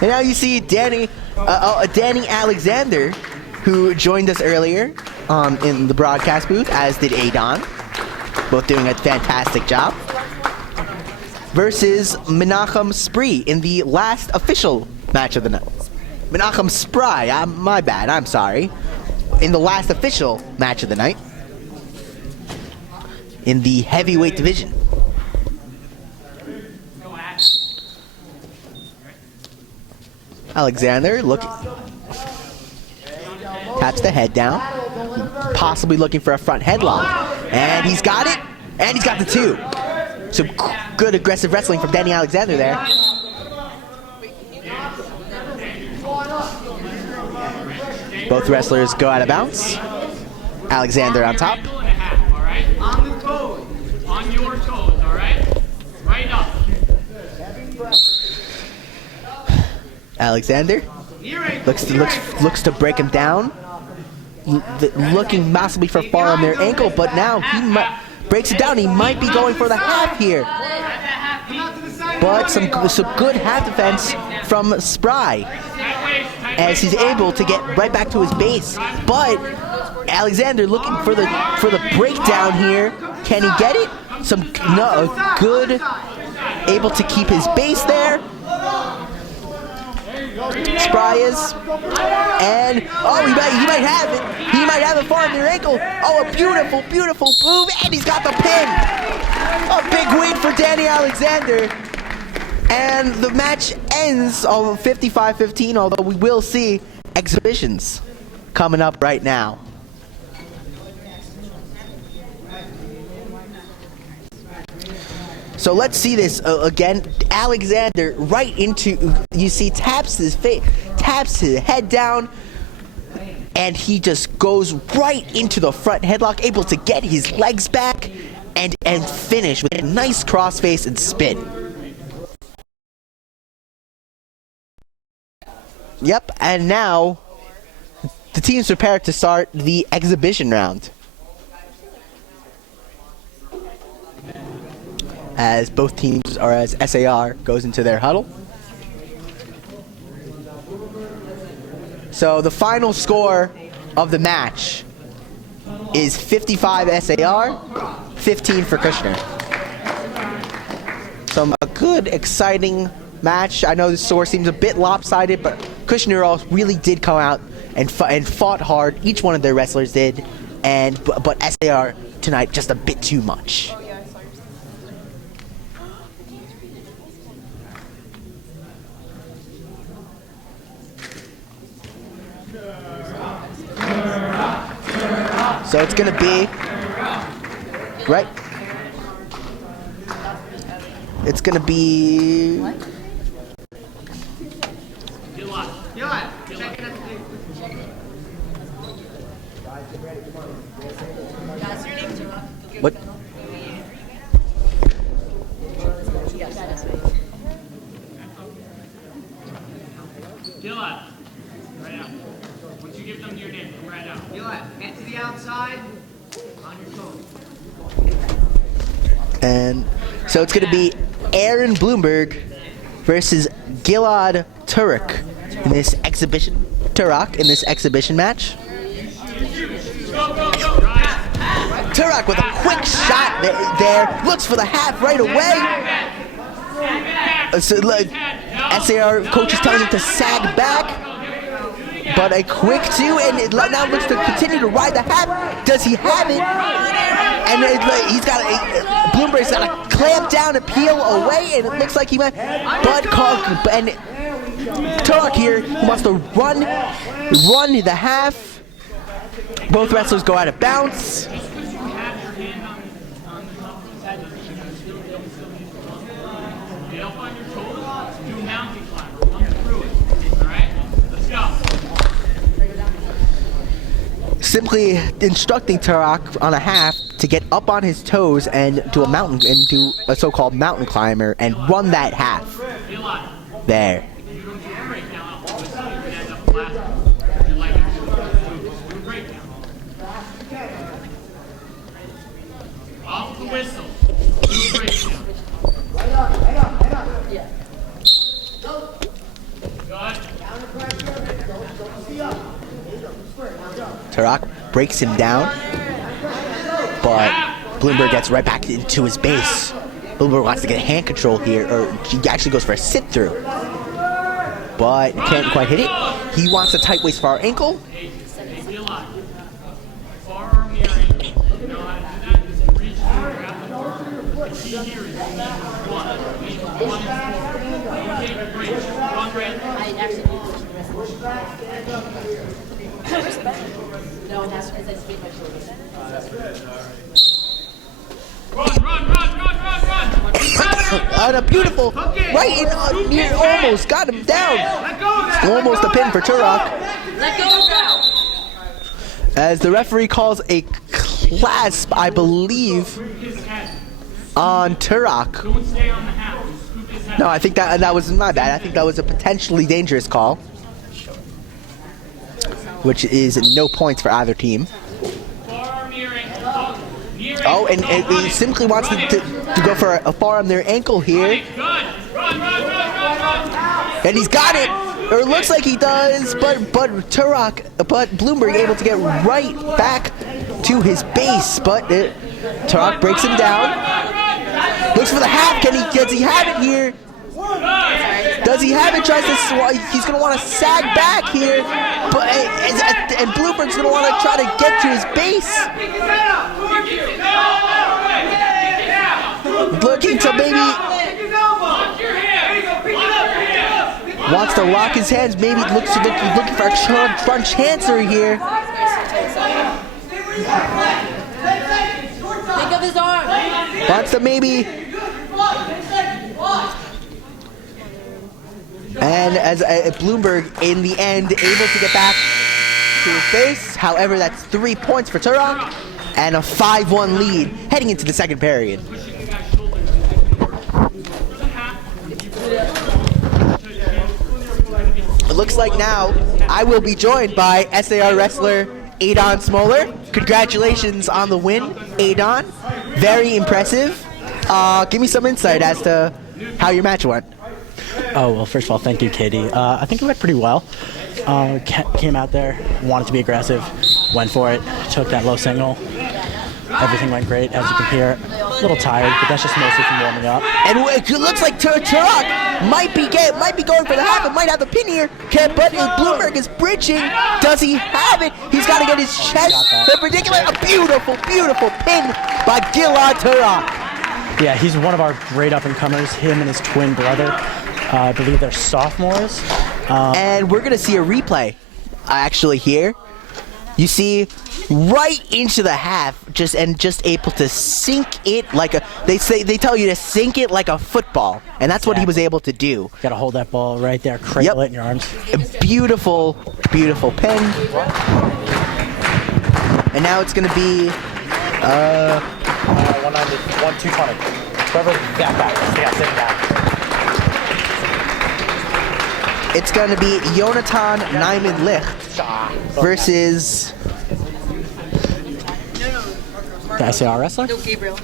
And now you see Danny Alexander, who joined us earlier in the broadcast booth, as did Adon. Both doing a fantastic job. Versus Menachem Spree in the last official match of the night. Menachem Spry, my bad, I'm sorry. In the last official match of the night. In the heavyweight division. Alexander taps the head down, possibly looking for a front headlock, and he's got it, and he's got the two. Some good aggressive wrestling from Danny Alexander there. Both wrestlers go out of bounds. Alexander on top. Straight up. Alexander looks to break him down. Looking massively for far on their ankle, but now he breaks it down. He might be going for the half here. But some good half defense from Spry as he's able to get right back to his base. But Alexander looking for the breakdown here. Can he get it? Good, able to keep his base there. Spry is, and he might have it. He might have it far on their ankle. Oh, a beautiful move, and he's got the pin. A big win for Danny Alexander. And the match ends on 55-15, although we will see exhibitions coming up right now. So let's see this again. Alexander right into, you see, taps his head down, and he just goes right into the front headlock, able to get his legs back and finish with a nice crossface and spin. Yep, and now the team's prepared to start the exhibition round, as both teams, or as SAR goes into their huddle. So the final score of the match is 55 SAR, 15 for Kushner. So a good, exciting match. I know the score seems a bit lopsided, but Kushner really did come out and fought hard. Each one of their wrestlers did, but SAR tonight just a bit too much. So it's gonna be right. It's gonna be. What? Gillette, right out. Once you give them your name, come right out. Gillette, head to the outside, on your toes. And so it's going to be Aaron Bloomberg versus Gilad Turok in this exhibition. Turok in this exhibition match. Turok with a quick shot there, looks for the half right away. SAR coach is telling him to sag back, but a quick two, and it now looks to continue to ride the half. Does he have it? And he's got Bloomberg's got to clamp down and peel away, and it looks like he might. But and Turok here, he wants to run the half. Both wrestlers go out of bounds. Simply instructing Turok on a half to get up on his toes and do a so-called mountain climber and run that half. There. Off the whistle. Turok breaks him down, but Bloomberg gets right back into his base. Bloomberg wants to get hand control here, or he actually goes for a sit-through, but can't quite hit it. He wants a tight waist for our ankle. No, that's because I speak my shoulders. Run! And a beautiful, right in, near, almost got him down. Almost a pin for Turok. Let go now. As the referee calls a clasp, I believe, on Turok. No, I think that was my bad. I think that was a potentially dangerous call, which is no points for either team. Oh, and he simply wants to go for a forearm their ankle here. And he's got it, or it looks like he does, but Bloomberg able to get right back to his base, but Turok breaks him down. Looks for the half. Does he have it here? Does he have it? He's going to want to sag back here, but and Bloomberg's going to want to try to get to his base. Looking to maybe wants to lock his hands. Maybe looking for a front chancer here. Think of his arm. Wants to maybe. And as Bloomberg, in the end, able to get back to his base. However, that's 3 points for Turok and a 5-1 lead heading into the second period. It looks like now I will be joined by SAR wrestler Adon Smoller. Congratulations on the win, Adon. Very impressive. Give me some insight as to how your match went. Oh, well, first of all, thank you, Katie. I think it went pretty well. Came out there, wanted to be aggressive, went for it, took that low single. Everything went great, as you can hear. A little tired, but that's just mostly from warming up. And it looks like Turok might be going for the half. It might have the pin here, but Bloomberg is bridging. Does he have it? He's got to get his chest perpendicular. A beautiful, beautiful pin by Gilad Turok. Yeah, he's one of our great up-and-comers, him and his twin brother. I believe they're sophomores. And we're going to see a replay actually here. You see right into the half, just able to sink it like they tell you to sink it like a football, and that's what he was able to do. Got to hold that ball right there, cradle it in your arms. A beautiful, beautiful pin. And now it's going to be 220. Whoever got back, sitting back. It's going to be Jonathan Nijman-Licht versus the SAR wrestler? No, Gabriel.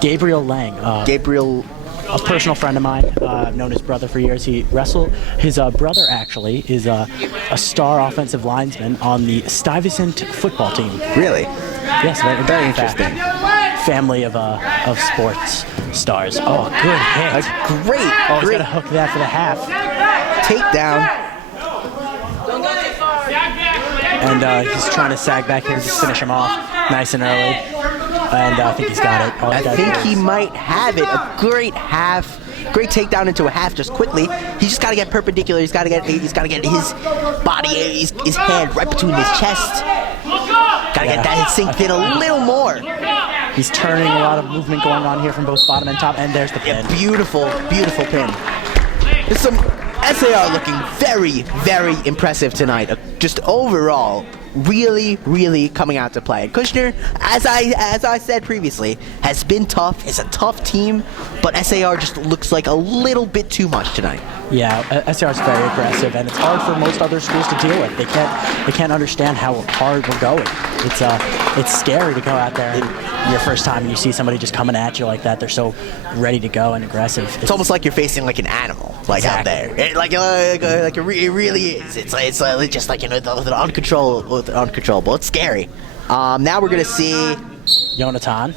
Gabriel Lang. Gabriel. A personal friend of mine. I've known his brother for years. He wrestled. His brother actually is a star offensive lineman on the Stuyvesant football team. Really? Yes, very interesting. Family of sports stars. Oh, good hit. Great. Oh, he's gonna hook that for the half. Takedown. And he's trying to sag back here and just finish him off nice and early. And I think he's got it. I think he might have it. A great half. Great takedown into a half just quickly. He's just got to get perpendicular. He's got to get his body, his hand right between his chest. Got to get that synced in a little more. He's turning, a lot of movement going on here from both bottom and top, and there's the pin. Yeah, beautiful, beautiful pin. There's some SAR looking very, very impressive tonight. Just overall, really, really coming out to play. Kushner, as I said previously, has been tough. It's a tough team, but SAR just looks like a little bit too much tonight. Yeah, SAR is very aggressive, and it's hard for most other schools to deal with. They can't understand how hard we're going. It's scary to go out there and your first time and you see somebody just coming at you like that. They're so ready to go and aggressive. It's almost like you're facing like an animal, like exactly. out there. It really is. It's just like, the uncontrollable. It's scary. Now we're gonna see Jonathan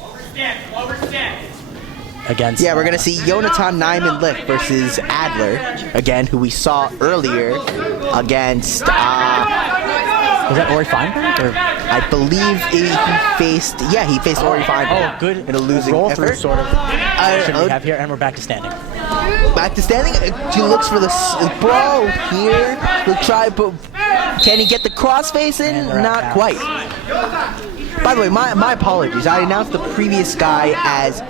against. Yeah, we're gonna see Jonathan Nijman-Licht versus Adler again, who we saw earlier against. Was that Ori Feinberg? Or? I believe he faced Ori Feinberg. Oh, good. In a losing roll effort. through, sort of. Should we have here, and we're back to standing. Back to standing. He looks for the brawl here. He'll try, but can he get the crossface in? Not quite. By the way, my apologies. I announced the previous guy as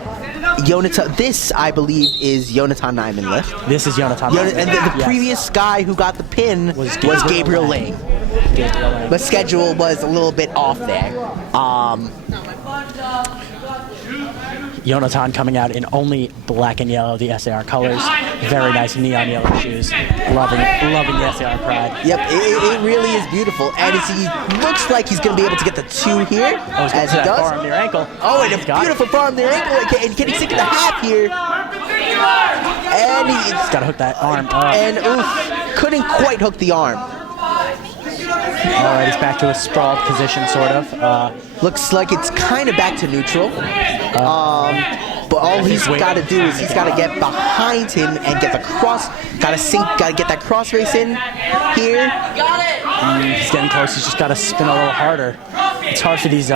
Jonathan. This, I believe, is Jonathan Nijman-Licht. This is Jonathan. And the previous guy who got the pin was Gabriel Lang. The schedule was a little bit off there. Jonathan coming out in only black and yellow, the SAR colors. Very nice neon yellow shoes. Loving the SAR pride. Yep, it really is beautiful, and he looks like he's going to be able to get the 2 here, As as he does. Forearm near ankle. Oh, and a Got it. beautiful forearm near ankle, and can he sink in the half here? And He's got to hook that arm. and oof, couldn't quite hook the arm. All right, he's back to a sprawled position, sort of. Looks like it's kind of back to neutral. But all he's got to do is he's got to get behind him and get the cross. Got to get that cross race in here. He's getting close. He's just got to spin a little harder. It's hard for these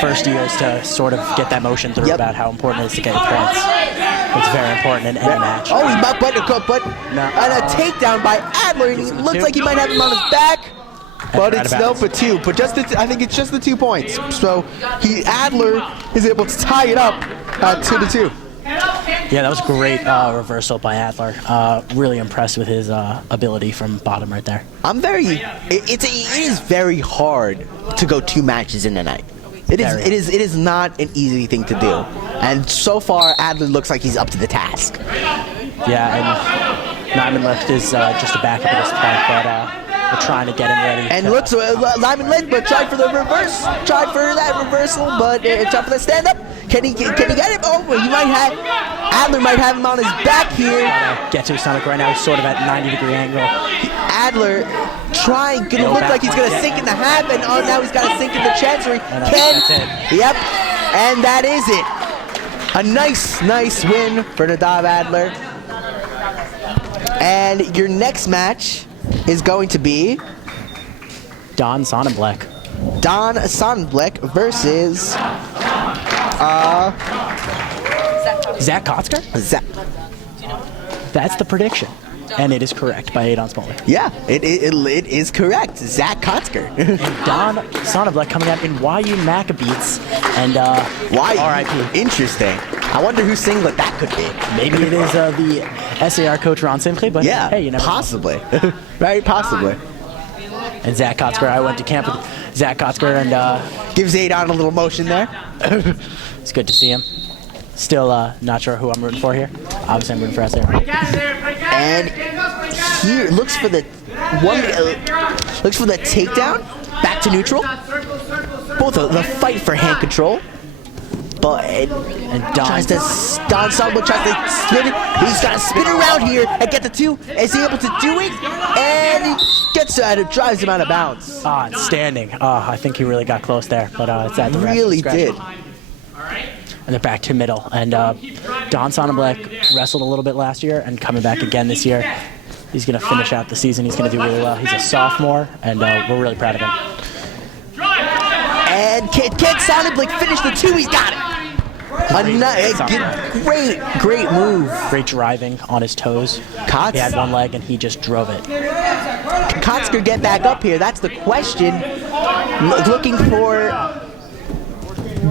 first years to sort of get that motion through about how important it is to get your points. It's very important in any match. Oh, he might, but and a takedown by Adler. And he looks like he might have him on his back. But it's no for 2. But just I think it's just the 2 points. So Adler is able to tie it up at 2-2. Yeah, that was a great reversal by Adler. Really impressed with his ability from bottom right there. It is very hard to go 2 matches in a night. It is not an easy thing to do. And so far, Adler looks like he's up to the task. Yeah, and Nyman left is just a backup at this point, but we're trying to get him ready. And looks Lyman led, but tried for the reverse, tried for that reversal, but tried for the stand up. Can he get him? Oh, he might have. Adler might have him on his back here. Get to his stomach right now. He's sort of at 90-degree angle. Adler gonna look like he's gonna sink in the half, and now he's got to sink in the chancery. That's it. Yep, and that is it. A nice win for Nadav Adler. And your next match is going to be Don Sonnenbleck. Don Sonnenbleck versus Zach Kotzker? That's the prediction. And it is correct by Adon Smoller. Yeah, it is correct. Zach Kotzker. Don Sonnenbleck coming out in YU Maccabees. And Why? RIP. Interesting. I wonder whose singlet that could be. Maybe it is the SAR coach Ron Simchley, but Yeah, hey, you never know. possibly. Very possibly. And Zach Kotzker, I went to camp with Zach Kotzker, and Gives Adon a little motion there. it's good to see him. Still not sure who I'm rooting for here. Obviously, I'm rooting for SAR. And here looks for the takedown. Back to neutral. Both the fight for hand control. But Don Sonnenbleck tries to spin it. He's got to spin around here and get the 2. Is he able to do it? And he gets at it, drives him out of bounds. It's standing. I think he really got close there, but it's at the ref's Really discretion. did. And they're back to middle. And Don Sonnenbleck wrestled a little bit last year and coming back again this year. He's going to finish out the season. He's going to do really well. He's a sophomore, and we're really proud of him. And can Sonnenbleck finish the 2? He's got it. Great move. Great driving on his toes. He had one leg and he just drove it. Can Kotzker get back up here? That's the question.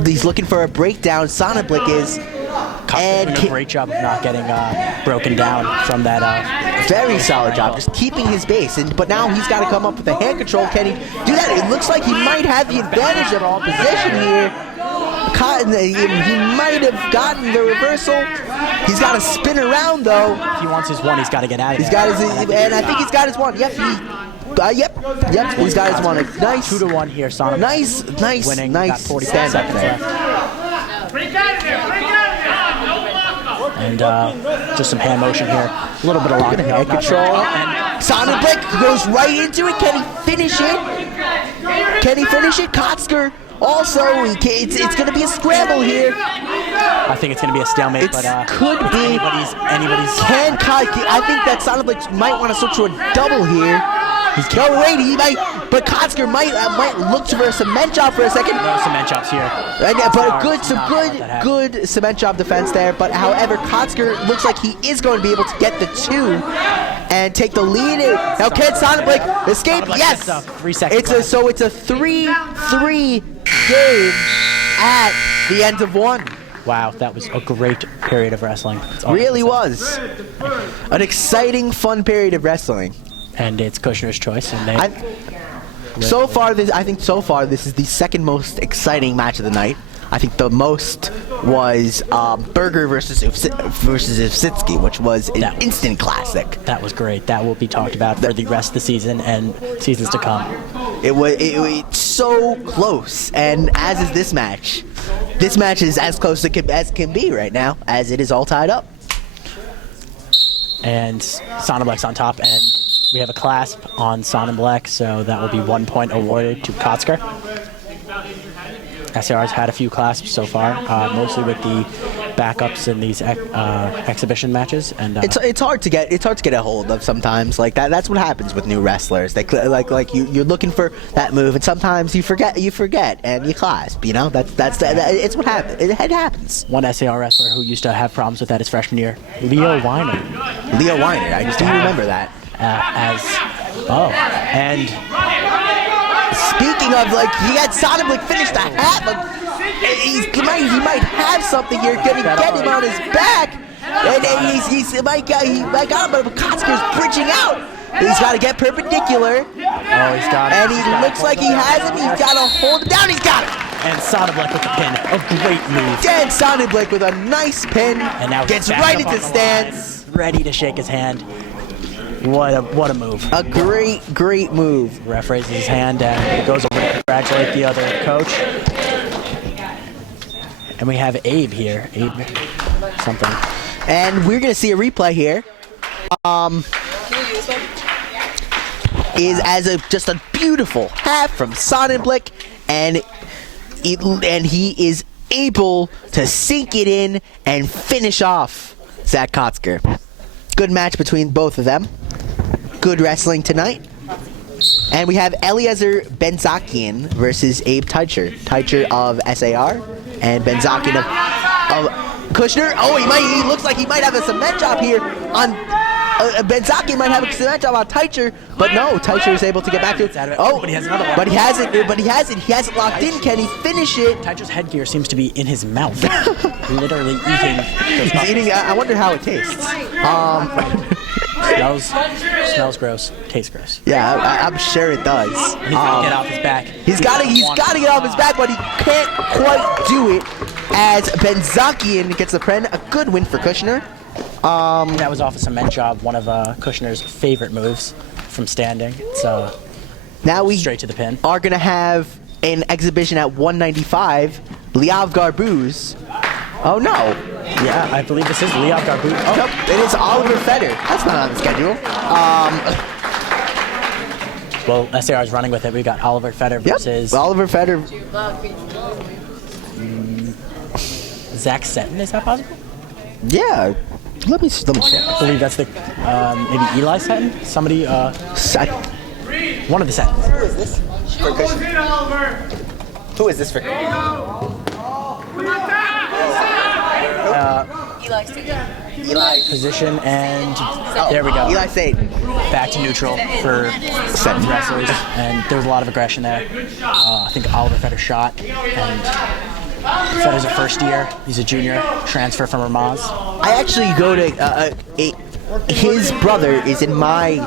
He's looking for a breakdown. Sonnenbleck is. And doing a great job of not getting broken down from that. Very solid job, just keeping his base. But now he's got to come up with the hand control. Can he do that? It looks like he might have the advantage of all position here. He might have gotten the reversal. He's got to spin around though. If he wants his 1, he's got to get out of there. He's got his, and I think he's got his 1. Yep, yep. He's got his 1. Nice. 2-1 here, Sonic. Nice, winning. nice. Got 45 seconds left. And just some hand motion here. A little bit of lock Hand control. And Sonnenbleck goes right into it. Can he finish it? Kotzker also, it's going to be a scramble here. I think it's going to be a stalemate, but could be. Anybody's. I think that Sonnenbleck might want to switch to a double here. No, wait, he might, but Kotzker might look for a cement job for a second. No cement jobs here. But good cement job defense there. But however, Kotzker looks like he is going to be able to get the 2 and take the lead. Now, can Sonnenbleck escape? Yes. 3 seconds. So it's a 3-3 game at the end of 1. Wow, that was a great period of wrestling. Really was. An exciting, fun period of wrestling. And it's Kushner's choice. And I think so far this is the second most exciting match of the night. I think the most was Berger versus Ufsitsky, which was an instant classic. That was great. That will be talked about for the rest of the season and seasons to come. It was so close, and as is this match. This match is as close as can be right now, as it is all tied up. And Sonneblek's on top, and we have a clasp on Sonnenblek, so that will be 1 point awarded to Kotzker. SAR's had a few clasps so far, mostly with the backups in these exhibition matches, and it's hard to get a hold of sometimes. Like that's what happens with new wrestlers. You're looking for that move, and sometimes you forget, and you clasp. You know, it's what happens. It happens. One SAR wrestler who used to have problems with that his freshman year, Leo Weiner. I just do remember that. And speaking of, he had Sonnenblek finish the half. He might have something here. Gonna get him on his back, and he might got him, but Kotzker's bridging out. He's got to get perpendicular. He's got it. And he looks like he has him. He's got to hold him down. He's got him. And Sonnenblek with the pin. A great move. Dan Sonnenblek with a nice pin. And now gets right into stance. Ready to shake his hand. What a move. A great move. Ref raises his hand and goes over to congratulate the other coach. And we have Abe here. Abe something. And we're going to see a replay here. Is just a beautiful half from Sonnenblek, and he is able to sink it in and finish off Zach Kotzker. Good match between both of them. Good wrestling tonight. And we have Eliezer Benzakian versus Abe Teicher. Teicher of SAR and Benzakian of Kushner. Oh, he looks like he might have a cement job here on Benzakian might have a cement job on Teicher, but no, Teicher is able to get back to it. Oh, but he has another one. But he hasn't locked in. Can he finish it? Teicher's headgear seems to be in his mouth. Literally eating. He's eating. I wonder how it tastes. Smells gross. Tastes gross. Yeah, I'm sure it does. He's got to get off his back. He's got to get off his back, but he can't quite do it. As Benzakian gets the pen, a good win for Kushner. That was off a cement job, one of Kushner's favorite moves from standing. So now we straight to the pin. Are gonna have an exhibition at 195. Liav Garbuz. Oh no! Yeah, I believe this is Liav Garbuz. Oh, nope, it is Oliver Feder. That's not on the schedule. Well, SAR is running with it. We got Oliver Feder versus Oliver Feder. Zach Seton. Is that possible? Yeah. Let me check. I believe that's the maybe Eli Seton. Somebody. One of the Setons. Who is this? Who is this for? Eli position, and there we go. Eli Satan. Back to neutral for Seton wrestlers, and there was a lot of aggression there. I think Oliver Feder shot, and Feder's a first year. He's a junior, transfer from Ramaz. I actually go to his brother is in my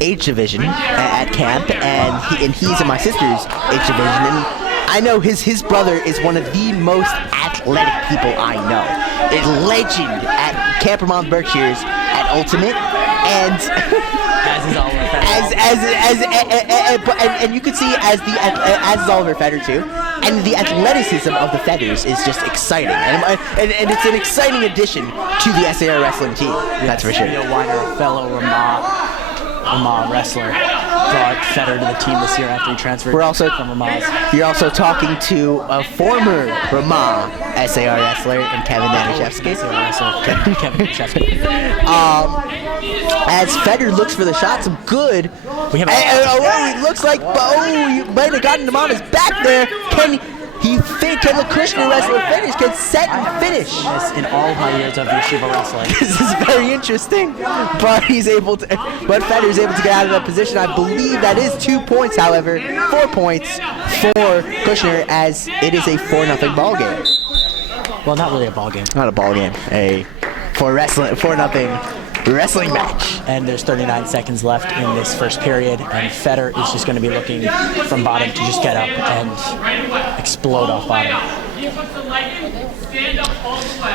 age division at camp, and he's in my sister's age division, and I know his brother is one of the most athletic people I know. A legend at Camp Ramaz Berkshires at Ultimate, and and you can see as is Oliver Feder too. And the athleticism of the Fedders is just exciting, and it's an exciting addition to the SAR wrestling team. That's for sure. Leo Weiner, a fellow Ramaz wrestler, brought Feder to the team this year after he transferred from Ramaz. You're also talking to a former Ramaz SAR wrestler and Kevin Danishevsky. Kevin Danishevsky. As Feder looks for the shot, some good. It looks like he might have gotten him on his back there. Can the Kushner wrestler finish? Can set and finish? In all of my years of yeshiva wrestling. This is very interesting, but Feder's able to get out of that position. I believe that is 2 points, however. 4 points for Kushner, as it is a 4-0 ball game. Well, not really a ball game. Not a ball game. A 4-0 wrestling match. And there's 39 seconds left in this first period, and Federer is just going to be looking from bottom to just get up and explode off bottom.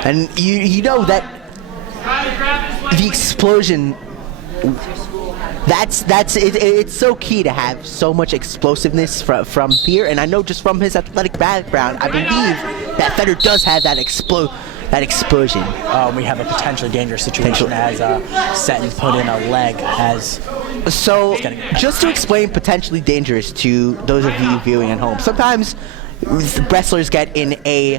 And you know that the explosion, that's it, it's so key to have so much explosiveness from here. And I know just from his athletic background, I believe that Federer does have that explosion. We have a potentially dangerous situation as Seton put in a leg as. So, just to explain potentially dangerous to those of you viewing at home, sometimes wrestlers get in a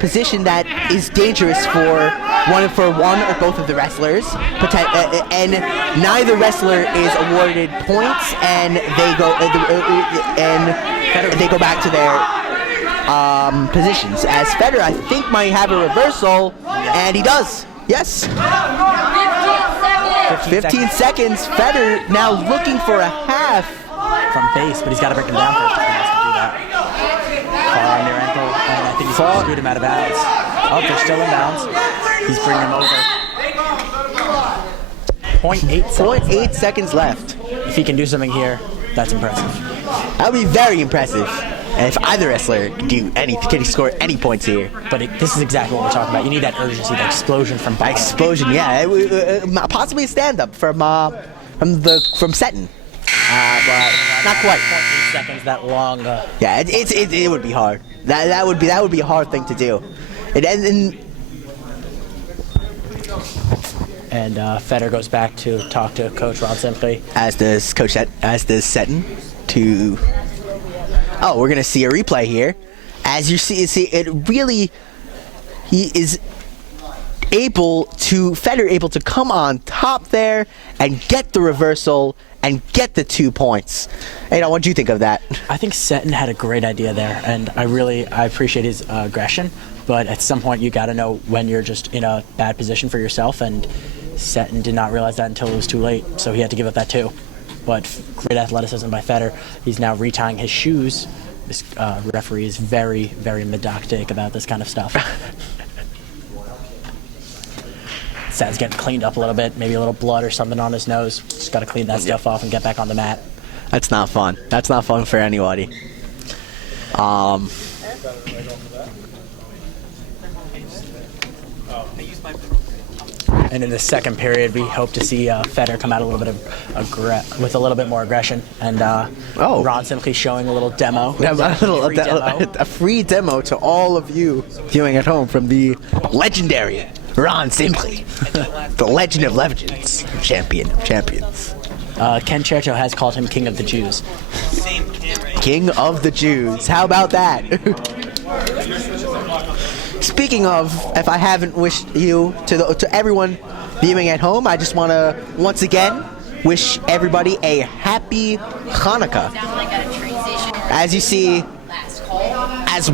position that is dangerous for one or both of the wrestlers, and neither wrestler is awarded points, and they go back to their positions. As Federer, I think, might have a reversal, and he does. Yes. 15 seconds. Federer now looking for a half from base, but he's got to break him down first if he wants to do that. Far on their ankle, and I think he's going to scoot him out of bounds. Oh, they're still in bounds. He's bringing him over. 0.8 seconds left. If he can do something here, that's impressive. That would be very impressive. And if either wrestler can score any points here. But this is exactly what we're talking about. You need that urgency, that explosion from bottom. Explosion, yeah. Possibly a stand-up from Seton. But not quite. 0.8 seconds, that long. Yeah, it would be hard. That would be a hard thing to do. And Federer goes back to talk to Coach Ron Simply. As does Seton to. Oh, we're gonna see a replay here. As you see it really. He is Federer able to come on top there and get the reversal and get the 2 points. Hey, what do you think of that? I think Seton had a great idea there, and I appreciate his aggression, but at some point you got to know when you're just in a bad position for yourself, and Seton did not realize that until it was too late, so he had to give up that too. But great athleticism by Federer. He's now retying his shoes. This referee is very, very medoctic about this kind of stuff. Seton's getting cleaned up a little bit, maybe a little blood or something on his nose. Just got to clean that stuff off and get back on the mat. That's not fun. That's not fun for anybody. And in the second period, we hope to see Federer come out a little bit with a little bit more aggression, and Ron simply showing a little demo. A free demo to all of you viewing at home from the legendary Ron Simply, the legend of legends, champion of champions. Ken Chercho has called him King of the Jews. King of the Jews. How about that? Speaking of, if I haven't wished you to everyone viewing at home, I just want to once again wish everybody a happy Hanukkah. As you see, as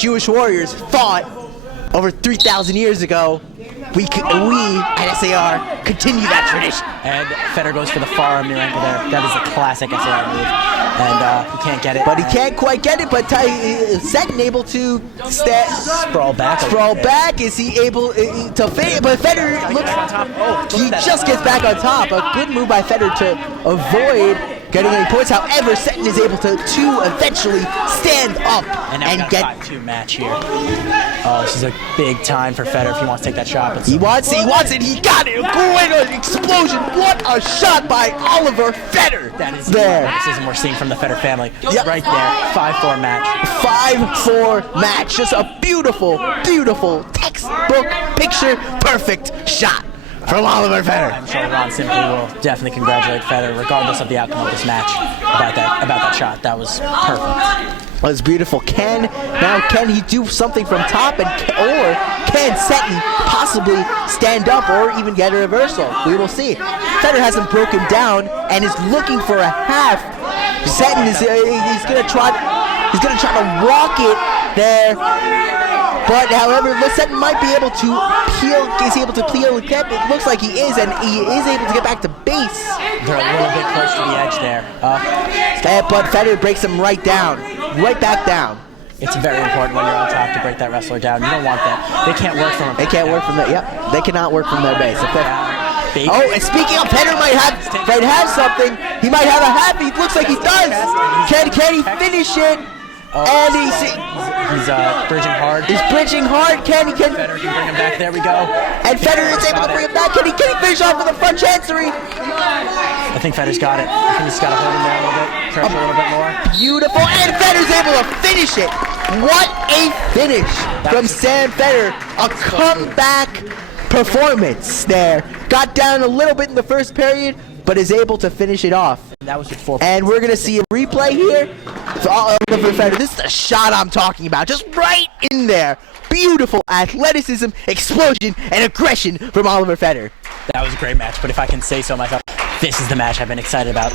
Jewish warriors fought over 3,000 years ago, we at SAR continue that tradition. And Federer goes for the far near ankle there. That is a classic SAR move. And he can't get it. But he can't quite get it, but Seton able to sprawl back. Is he able to fit? But Federer looks, he just gets back on top. A good move by Federer to avoid getting any points. However, Seton is able to eventually stand up and get a 5-2 match here. Oh, this is a big time for Federer if he wants to take that shot. But he wants it, he got it. Great explosion. What a shot by Oliver Federer. That is the athleticism we're seeing from the Federer family. Yep. Right there, 5-4 match. 5-4 match. Just a beautiful, beautiful textbook picture perfect shot from Oliver Federer. I'm sure Ron Simply will definitely congratulate Federer, regardless of the outcome of this match, about that shot. That was perfect. That was beautiful. Can he do something from top, or can Seton possibly stand up or even get a reversal? We will see. Federer has him broken down and is looking for a half. Seton is he's gonna try to walk it there. But however, Seton might be able to peel. Is he able to peel the cap? It looks like he is, and he is able to get back to base. They're a little bit close to the edge there. But Federer breaks him right back down. It's very important when you're on top to break that wrestler down. You don't want that. They can't work from They can't work from that. Yep, they cannot work from their base. Oh, and speaking of, Federer might have something. He might have a half. He looks like he does. Can he finish it? And he's bridging hard. He's bridging hard. Federer can bring him back. There we go. And Federer is able to bring him back. Can he finish off with a front chancery? I think Federer's got it. I think he's got to hold him there a little bit, pressure a little bit more. Beautiful, and Federer's able to finish it. What a finish from Sam Federer. A comeback performance there. Got down a little bit in the first period, but is able to finish it off. That was with 4 points. And we're going to see a replay here. For Federer. This is the shot I'm talking about. Just right in there. Beautiful athleticism, explosion, and aggression from Oliver Federer. That was a great match, but if I can say so myself, this is the match I've been excited about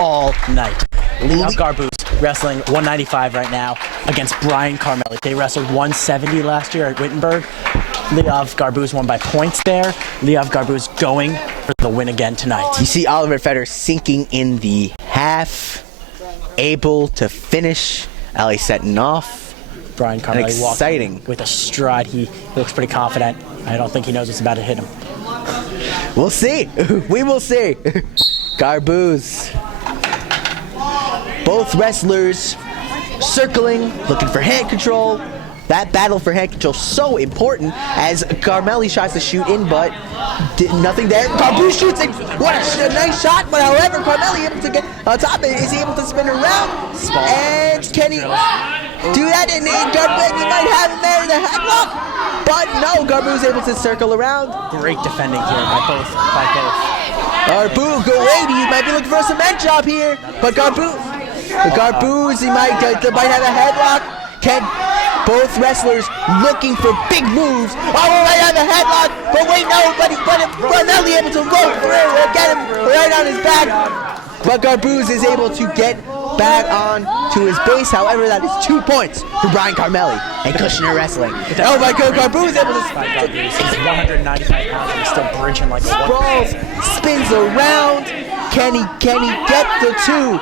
all night. Leav Garbuz wrestling 195 right now against Brian Carmelli. They wrestled 170 last year at Wittenberg. Leav Garbuz won by points there. Leav Garbuz going for the win again tonight. You see Oliver Federer sinking in the half, able to finish. Ali setting off. Brian Carmelli exciting walking with a stride. He looks pretty confident. I don't think he knows what's about to hit him. We'll see. We will see. Garbuz. Both wrestlers circling, looking for hand control. That battle for hand control so important as Carmelli tries to shoot in, but nothing there. Garbuz shoots in. What a nice shot, but however, Carmelli able to get on top. Is he able to spin around? And can he do that? And Garbuz might have him there in the headlock, but no, Garbuz able to circle around. Great defending here by both. Garbuz, wait, he might be looking for a cement job here, but Garbuz, he might have a headlock. Both wrestlers looking for big moves. Oh, right on the headlock, but wait, no, but Carmelli able to go through and get him right on his back. But Garbuz is able to get back on to his base. However, that is 2 points for Brian Carmelli and Kushner Wrestling. Oh my God, Garbuz is able to He's 195 pounds and he's still bridging like a balls, spins around. Can he get the two?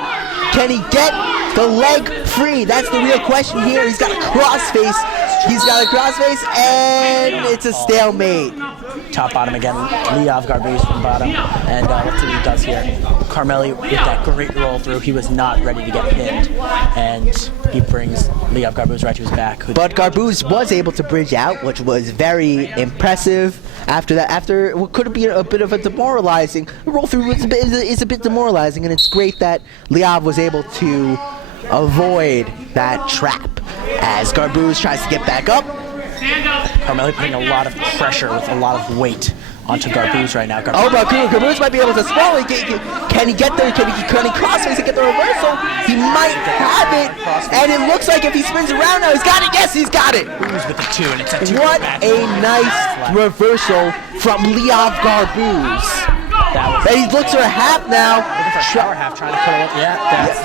Can he get the leg free? That's the real question here. He's got a crossface. And it's a stalemate. Top bottom again. Leav Garbuz from bottom. And let's see what he does here. Carmelli with that great roll through. He was not ready to get pinned. And he brings Leav Garbuz right to his back. But Garbuz was able to bridge out, which was very impressive. After what could be a bit of a demoralizing roll through, is a bit demoralizing, and it's great that Leav was able to avoid that trap as Garbuz tries to get back up. Carmelli putting a lot of pressure with a lot of weight onto Garbuz right now. Garbuz might be able to sprawl. Can he get there? Can he crossface and get the reversal? He might have it, and it looks like if he spins around now, he's got it. Yes, he's got it. With the two, and it's a two. What a nice reversal from Leav Garbuz. And he looks for a half now. Looking for a shower half, trying to put it.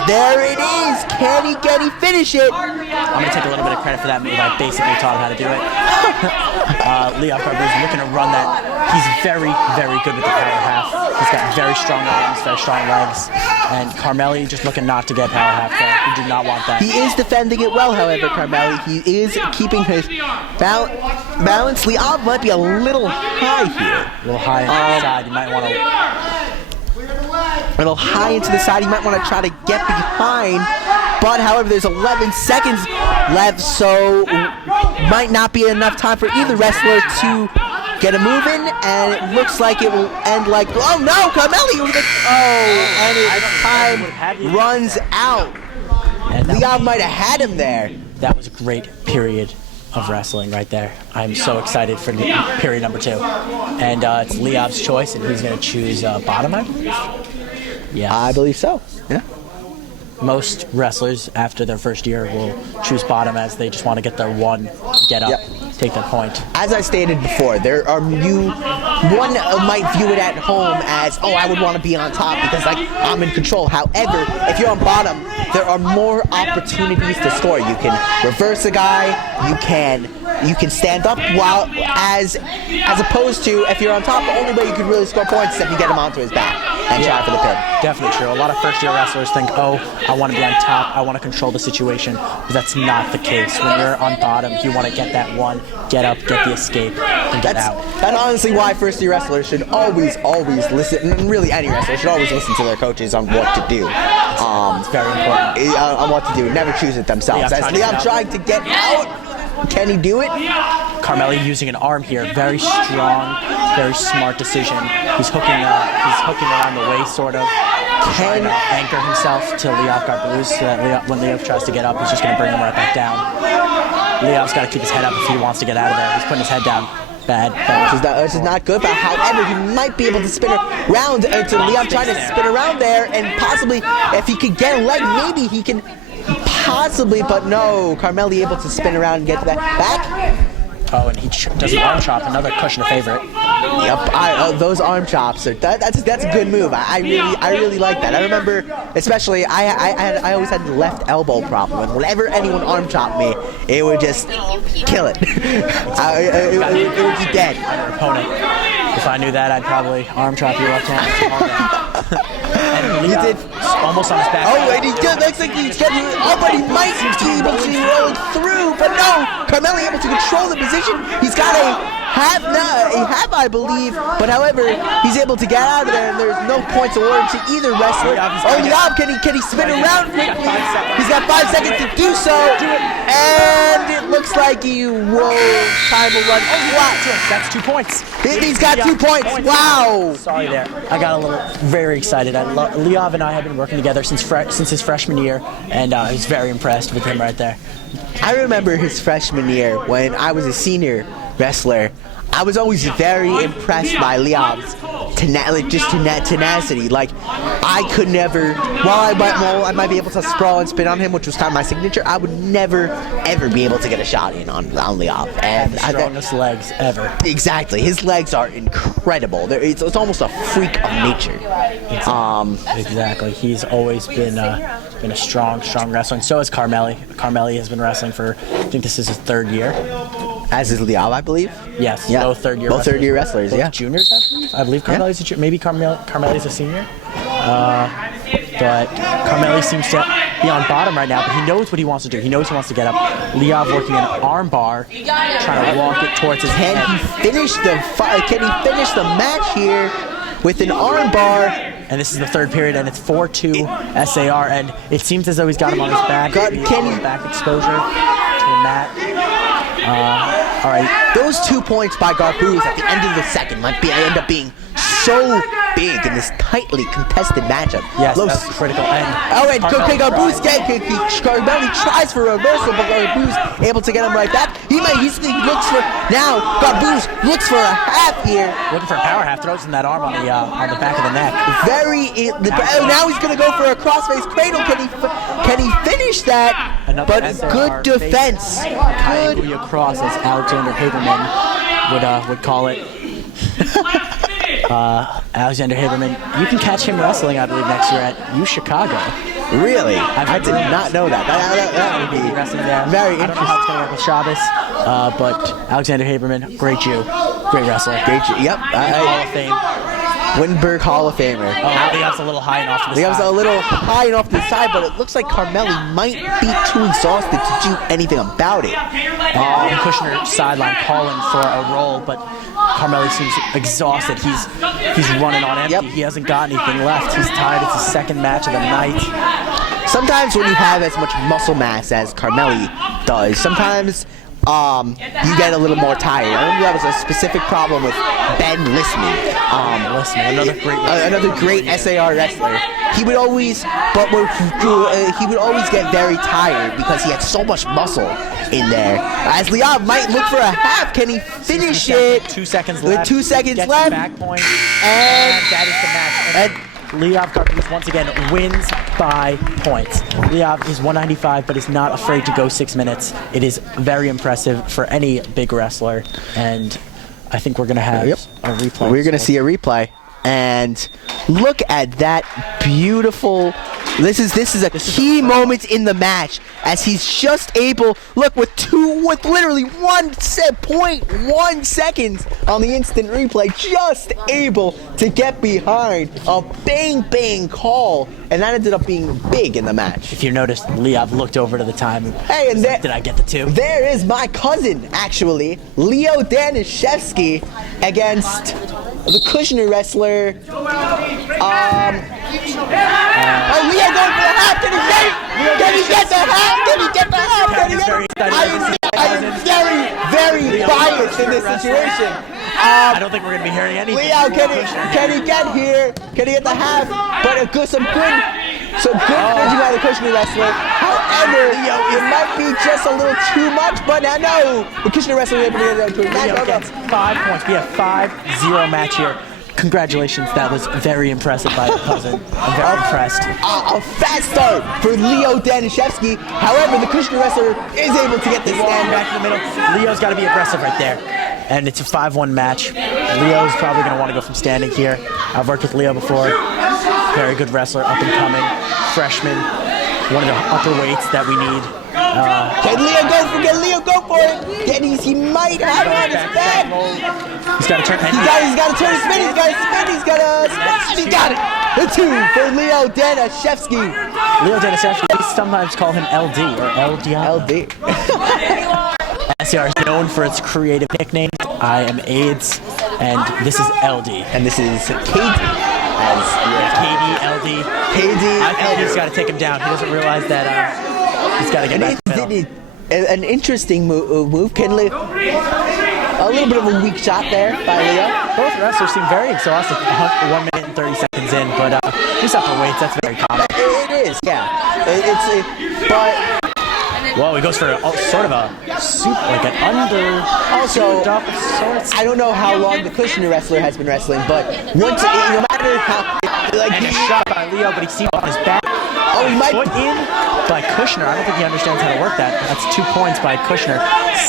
There it is. Can he finish it? I'm going to take a little bit of credit for that move. I basically taught him how to do it. Leav Garbuz looking to run that. He's very, very good with the power half. He's got very strong arms, very strong legs. And Carmelli just looking not to get power half there. He did not want that. He is defending it well, however, Carmelli. He is keeping his balance. Leav might be a little high here. A little high on the side. You might want to... A little high into the side. He might want to try to get behind. But, however, there's 11 seconds left, so might not be enough time for either wrestler to get a move in, and it looks like it will end like, oh no, Carmelli! And his time runs out. Leav might have had him there. That was a great period of wrestling right there. I'm so excited for period number 2. And it's Leav's choice, and he's going to choose bottom, I believe? Yeah. I believe so, yeah. Most wrestlers after their first year will choose bottom as they just want to get their one, get up, take their point. As I stated before, one might view it at home as, oh, I would want to be on top because I'm in control. However, if you're on bottom, there are more opportunities to score. You can reverse a guy, you can stand up as opposed to if you're on top, the only way you can really score points is if you get him onto his back. and try for the pin. Definitely true. A lot of first-year wrestlers think, oh, I want to be on top, I want to control the situation, but that's not the case. When you're on bottom, you want to get that one, get up, get the escape, and get out. That's honestly why first-year wrestlers should always listen, and really any wrestler should always listen to their coaches on what to do. It's very important. On what to do. Never choose it themselves. As Liam trying to get out, can he do it? Carmelli using an arm here, very strong, very smart decision. He's hooking around the waist, sort of. Trying to anchor himself to Liav Garbuz so that when Liav tries to get up, he's just going to bring him right back down. Liav's got to keep his head up if he wants to get out of there. He's putting his head down. Bad. Which is not good, but however, he might be able to spin around to Liav trying to spin around there, and possibly, if he could get a leg, maybe he can possibly, but no, Carmelli able to spin around and get that back. Oh, and he does an arm chop, another Kushner favorite. Yep, those arm chops are that's a good move. I really like that. I remember, especially I always had the left elbow problem, and whenever anyone arm chopped me, it would just kill it. It would be dead. Your opponent. If I knew that, I'd probably arm chop your left hand. And he did almost on his back. Oh, and he did. Looks like he's getting. Oh, but he might be able to roll through, but no. Carmelli able to control the position. He's got a half, I believe, but however, he's able to get out of there, and there's no points awarded to either wrestler. Oh, Liav, can he spin around quickly? He's got 5 seconds to do so, and it looks like he won't. Time will run flat. That's 2 points. He's got 2 points. Wow. Sorry there. I got a little very excited. Liav and I have been working together since his freshman year, and I was very impressed with him right there. I remember his freshman year when I was a senior wrestler. I was always very impressed by Liav's tenacity. Like, I could never, while I might be able to sprawl and spin on him, which was kind of my signature, I would never, ever be able to get a shot in on Liav. And the strongest legs ever. Exactly. His legs are incredible. It's almost a freak of nature. Exactly. He's always been a strong wrestler, and so has Carmelli. Carmelli has been wrestling for, I think this is his 3rd year. As is Liav, I believe. Yes, yeah. both third-year wrestlers, both yeah. Juniors, I believe Carmelli's a junior. Maybe Carmelli's a senior. But Carmelli seems to be on bottom right now, but he knows what he wants to do. He knows he wants to get up. Liav working an arm bar, trying to walk it towards his head. Can he finish the match here with an arm bar? And this is the 3rd period, and it's 4-2 SAR, and it seems as though he's got him on his back. Back exposure to the mat. All right. Those 2 points by Garbuz at the end of the second might end up being so big in this tightly contested matchup. Yes, that's critical. And Garbuz Carmelli tries for a reversal, but Garbuz able to get him right back. He looks for now. Garbuz looks for a half here. Looking for a power half, throws in that arm on the back of the neck. Now he's going to go for a crossface cradle. Can he finish that? Another but SAR good defense. Good across, as Alexander Haberman would call it. Alexander Haberman, you can catch him wrestling, I believe, next year at U Chicago. Really? I did not know that. That would be wrestling there. Very interesting. I don't know how it's going to work with Shabbos, but Alexander Haberman, great Jew, great wrestler. Great Jew. Yep. Hall of Fame. Wittenberg Hall of Famer. Liav's a little high and off to the side. Liav's a little high and off to the side, but it looks like Carmelli might be too exhausted to do anything about it. Kushner sideline calling for a roll, but Carmelli seems exhausted. He's running on empty. Yep. He hasn't got anything left. He's tired. It's his 2nd match of the night. Sometimes when you have as much muscle mass as Carmelli does, sometimes you get a little more tired. I remember that was a specific problem with Ben Listman. Another great SAR wrestler. He would always get very tired because he had so much muscle in there. As Liav might look for a half, can he finish it? 2 seconds left. With 2 seconds Gets left. Back point, and that is the match. Liav Garbuz once again wins by points. Liav is 195, but is not afraid to go 6 minutes. It is very impressive for any big wrestler, and I think we're going to have a replay. We're going to see a replay, and look at that beautiful This is a key moment in the match as he's just able, look, with literally 1.1 seconds on the instant replay, just able to get behind a bang call, and that ended up being big in the match. If you noticed, Leov looked over to the time. Hey, and Did I get the 2? There is my cousin, actually, Leo Danishevsky against the Kushner wrestler. Leo going for the half. Can he get it? Can he get the half? Can he get the half? Can he get it? I am very biased in this situation. I don't think we're going to be hearing anything. Leo, can he get here? Can he get the half? But some good finishing by the Kushner wrestler. However, it might be just a little too much, but I know the Kushner wrestler able to get it to a match. Leo gets 5 points. We have 5-0 match here. Congratulations, that was very impressive by your cousin. I'm very impressed. A fast start for Leo Danishevsky. However, the Kushner wrestler is able to get the stand back in the middle. Leo's got to be aggressive right there. And it's a 5-1 match. Leo's probably going to want to go from standing here. I've worked with Leo before. Very good wrestler, up and coming, freshman. One of the upper weights that we need. Can Leo go for it? He might have it on his back. He's got to turn. He's got to turn his spin. He's got to spin. He got it. The 2 for Leo Danishevsky. Leo Danishevsky. We sometimes call him LD or LD. SAR is known for its creative nicknames. I am AIDS, and this is LD. And this is KD. KD, LD. I think he's got to take him down. He doesn't realize that he's got to get back to the middle. An interesting move. A little bit of a weak shot there by Leo. Both wrestlers seem very exhausted. 1 minute and 30 seconds in, but these upper weights, that's very common. It is, yeah. Whoa, he goes for sort of a like an under. Also, up of sorts. I don't know how long the Kushner wrestler has been wrestling, but no matter how, and a shot by Leo, but he seemed on his back. He might put in by Kushner. I don't think he understands how to work that. That's 2 points by Kushner.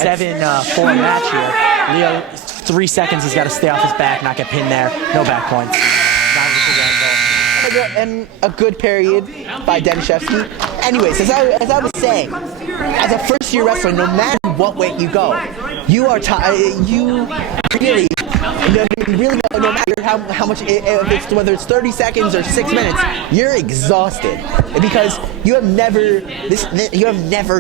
7-4 match here. Leo, 3 seconds. He's got to stay off his back, not get pinned there. No back points. And a good period by Danishevsky. Anyways, as I was saying, as a first-year wrestler, no matter what weight you go, you are you really, no matter how much, whether it's 30 seconds or 6 minutes, you're exhausted because you have never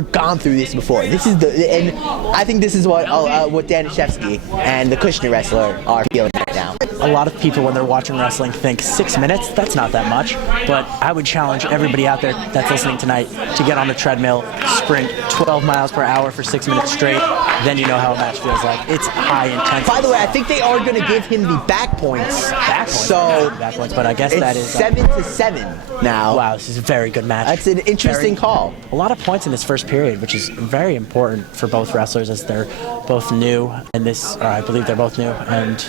gone through this before. And I think this is what Danishevsky and the Kushner wrestler are feeling right now. A lot of people when they're watching wrestling think 6 minutes, that's not that much, but I would challenge everybody out there that's listening tonight to get on the treadmill, sprint 12 miles per hour for 6 minutes straight, then you know how a match feels like. It's high intensity. By the way, I think they are going to give him the back points. So back points, but I guess that is 7-7 now. Wow, this is a very good match. That's an interesting call. A lot of points in this first period, which is very important for both wrestlers as they're both new, and I believe they're both new, and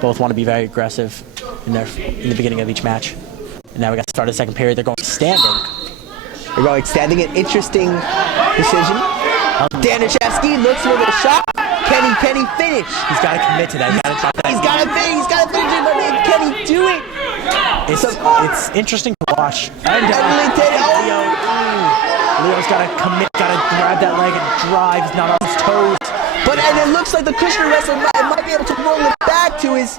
both want to be very aggressive in the beginning of each match. And now we got to start the second period. They're going standing. They're going standing. An interesting decision. Danishevsky looks for the shot. Can he finish? He's got to commit to that. He's got to drop that. He's got to finish it, but can he do it? It's interesting to watch. Leo's got to commit, got to grab that leg and drive. He's not on his toes. And it looks like the Kushner wrestler might be able to roll it back to his,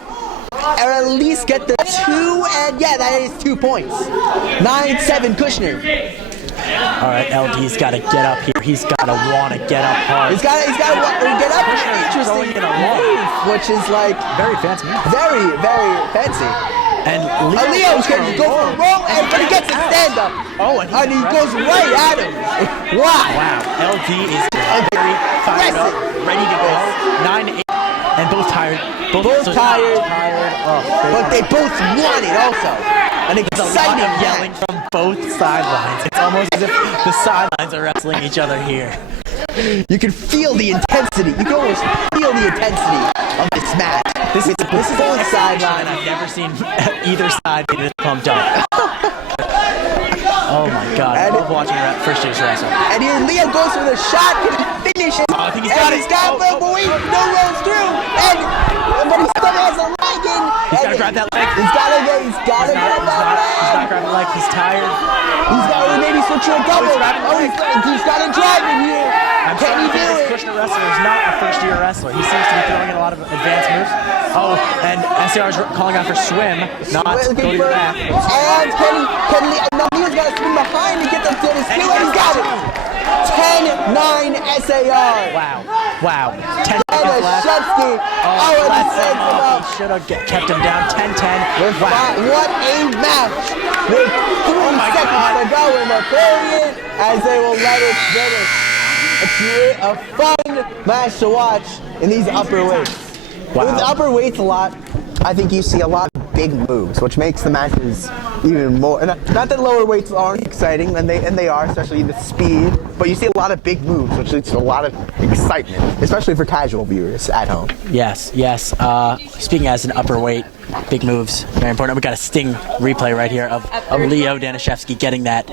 or at least get the 2, and yeah, that is 2 points. 9-7 Kushner. All right, LD's got to get up here. He's got to want to get up hard. He's got to get up. Interesting move, which is like very fancy. Very fancy. And Leo's going to go for a roll, and he gets a stand up. And he goes right at him. Wow. LD is very fired up, ready to go. 9-8, and both tired. Both tired. But they both want it also. And it's exciting yelling from both sidelines. It's almost as if the sidelines are wrestling each other here. You can feel the intensity. You can almost feel the intensity of this match. This is both sidelines. I've never seen either side be this pumped up. Oh my God! I love watching first year's wrestling. And here Leo goes for the shot. Can he finish it? I think he's got it. But wait, no rolls through. But he still has a leg in. He's got to grab that leg. He's gotta get He's not grabbing leg. He's tired. He's got to maybe switch to a double. He's got to drive it here. Can he do it? This Kushner wrestler is not a first-year wrestler. He seems to be throwing in a lot of advanced moves. Oh, and SAR is calling out for swim, not go to the back. And Leo's got to swim behind to get the Dennis kill, and he's got it. 10-9 SAR. Wow. 10 seconds left. Oh, and he sends him up. Should have kept him down. 10-10. Wow. What a match. With 3 seconds to go in the period, as they will let it finish. A fun match to watch in these upper weights. Wow. With upper weights a lot, I think you see a lot of big moves, which makes the matches even more. Not that lower weights aren't exciting, and they are, especially the speed. But you see a lot of big moves, which leads to a lot of excitement, especially for casual viewers at home. Yes. Speaking as an upper weight, big moves, very important. We got a sting replay right here of Leo Danishevsky getting that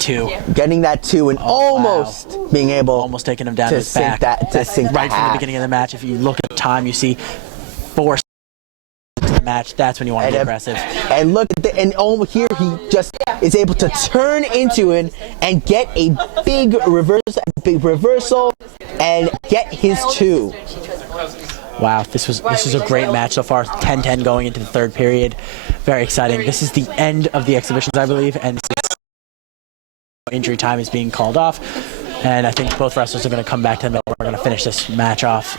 2. Getting that 2 and almost being able almost taking him down to his sink back. to sink right the from the half. beginning of the match. If you look at the time, you see 4 seconds into the match. That's when you want to be aggressive. And look at here he just is able to turn into it and get a big reversal and get his 2. Wow, this was a great match so far. 10-10 going into the third period. Very exciting. This is the end of the exhibitions, I believe, and injury time is being called off. And I think both wrestlers are going to come back to the middle. We're going to finish this match off.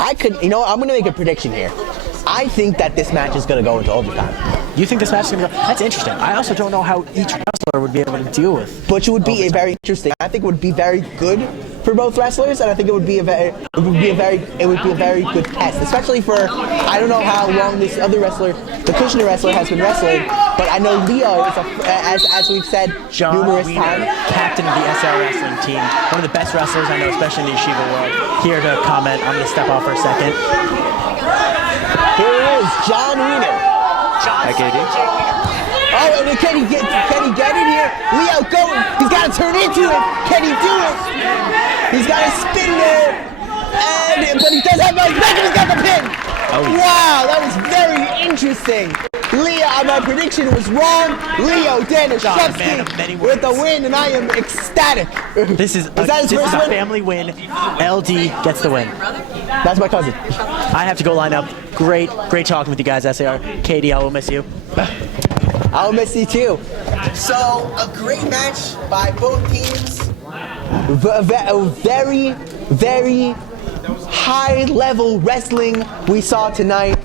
I'm going to make a prediction here. I think that this match is going to go into overtime. You think this match is going to go? That's interesting. I also don't know how each wrestler would be able to deal with. Which would be very interesting. I think it would be very good for both wrestlers, and I think it would be a very good test, especially for, I don't know how long this other wrestler, the Kushner wrestler, has been wrestling, but I know Leo is as we've said numerous times, captain of the SAR wrestling team, one of the best wrestlers I know, especially in the yeshiva world. Here to comment. I'm going to step off for a second. Here it is, John Wiener. Hi, KD. Oh, and can he get it here? Leo going. He's got to turn into it. Can he do it? He's got to spin there. But he does have no back, and he's got the pin. Oh. Wow, that was very interesting. My prediction was wrong. Leo Danishevsky with the win, and I am ecstatic. This is a family win. LD gets the win. That's my cousin. I have to go line up. Great talking with you guys, SAR. Katie, I will miss you. I will miss you too. So, a great match by both teams. Very, very high-level wrestling we saw tonight.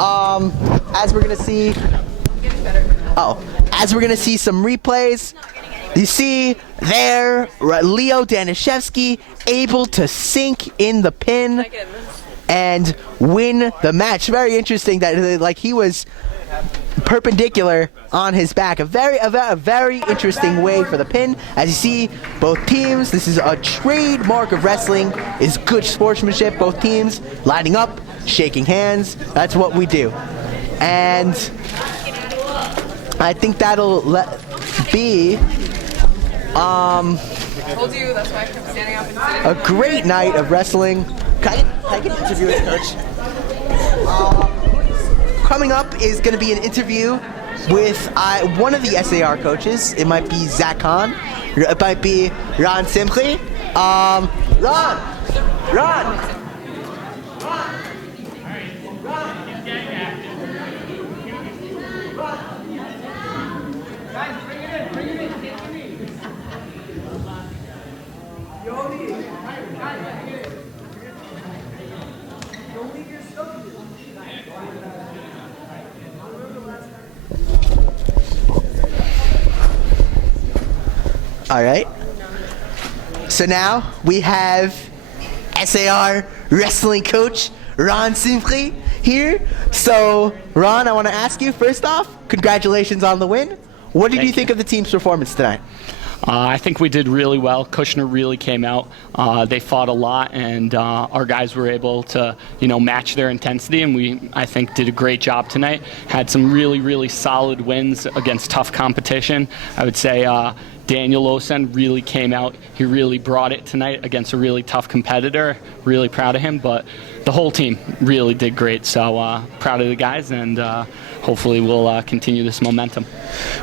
As we're gonna see some replays, you see there Leo Danishevsky able to sink in the pin and win the match. Very interesting that he was perpendicular on his back. A very interesting way for the pin. As you see, both teams, this is a trademark of wrestling, is good sportsmanship. Both teams lining up, shaking hands. That's what we do. And I think that'll be a great night of wrestling. Can I get an interview with Coach? Coming up is going to be an interview with one of the SAR coaches. It might be Zach Khan. It might be Ron Simchi. Ron. All right. So now we have SAR wrestling coach Ron Simchi here. So, Ron, I want to ask you, first off, congratulations on the win. What did you think of the team's performance tonight? I think we did really well. Kushner really came out. They fought a lot, and our guys were able to, match their intensity, and we, I think, did a great job tonight. Had some really, really solid wins against tough competition. I would say, Daniel Osen really came out. He really brought it tonight against a really tough competitor. Really proud of him, but the whole team really did great. So proud of the guys, and hopefully we'll continue this momentum.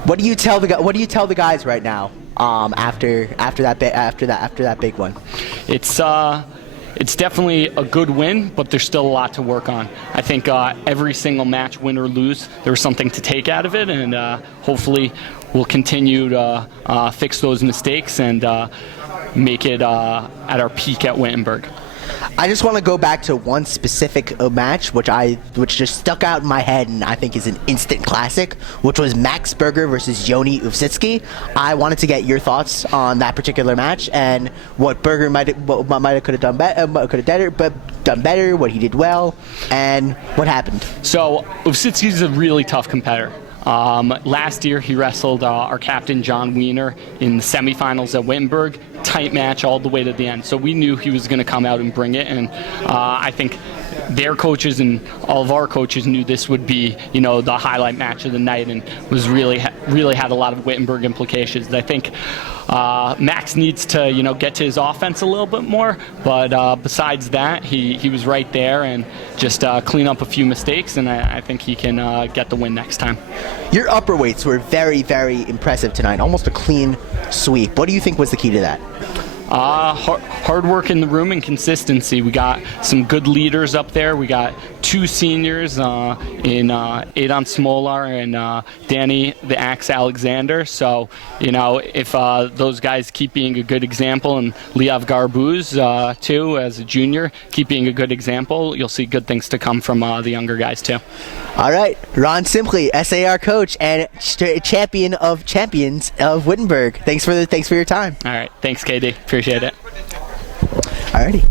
What do you tell the guys right now after that big one? It's definitely a good win, but there's still a lot to work on. I think every single match, win or lose, there was something to take out of it, and hopefully we'll continue to fix those mistakes and make it at our peak at Wittenberg. I just want to go back to one specific match, which just stuck out in my head, and I think is an instant classic, which was Max Berger versus Yoni Uvsitsky. I wanted to get your thoughts on that particular match and what Berger might have done better, what he did well, and what happened. So Uvsitsky's a really tough competitor. Last year he wrestled our captain John Wiener in the semifinals at Wittenberg. Tight match all the way to the end. So we knew he was going to come out and bring it, and I think their coaches and all of our coaches knew this would be, the highlight match of the night, and was really had a lot of Wittenberg implications. I think Max needs to, get to his offense a little bit more, but besides that, he was right there and just clean up a few mistakes, and I think he can get the win next time. Your upper weights were very, very impressive tonight, almost a clean sweep. What do you think was the key to that? Hard work in the room and consistency. We got some good leaders up there. We got two seniors in Adon Smolar and Danny the Axe Alexander. So, if those guys keep being a good example, and Liav Garbuz, too, as a junior, keep being a good example, you'll see good things to come from the younger guys, too. All right, Ron Simply, SAR coach and champion of champions of Wittenberg. Thanks for your time. All right, thanks, KD. Appreciate it. All righty.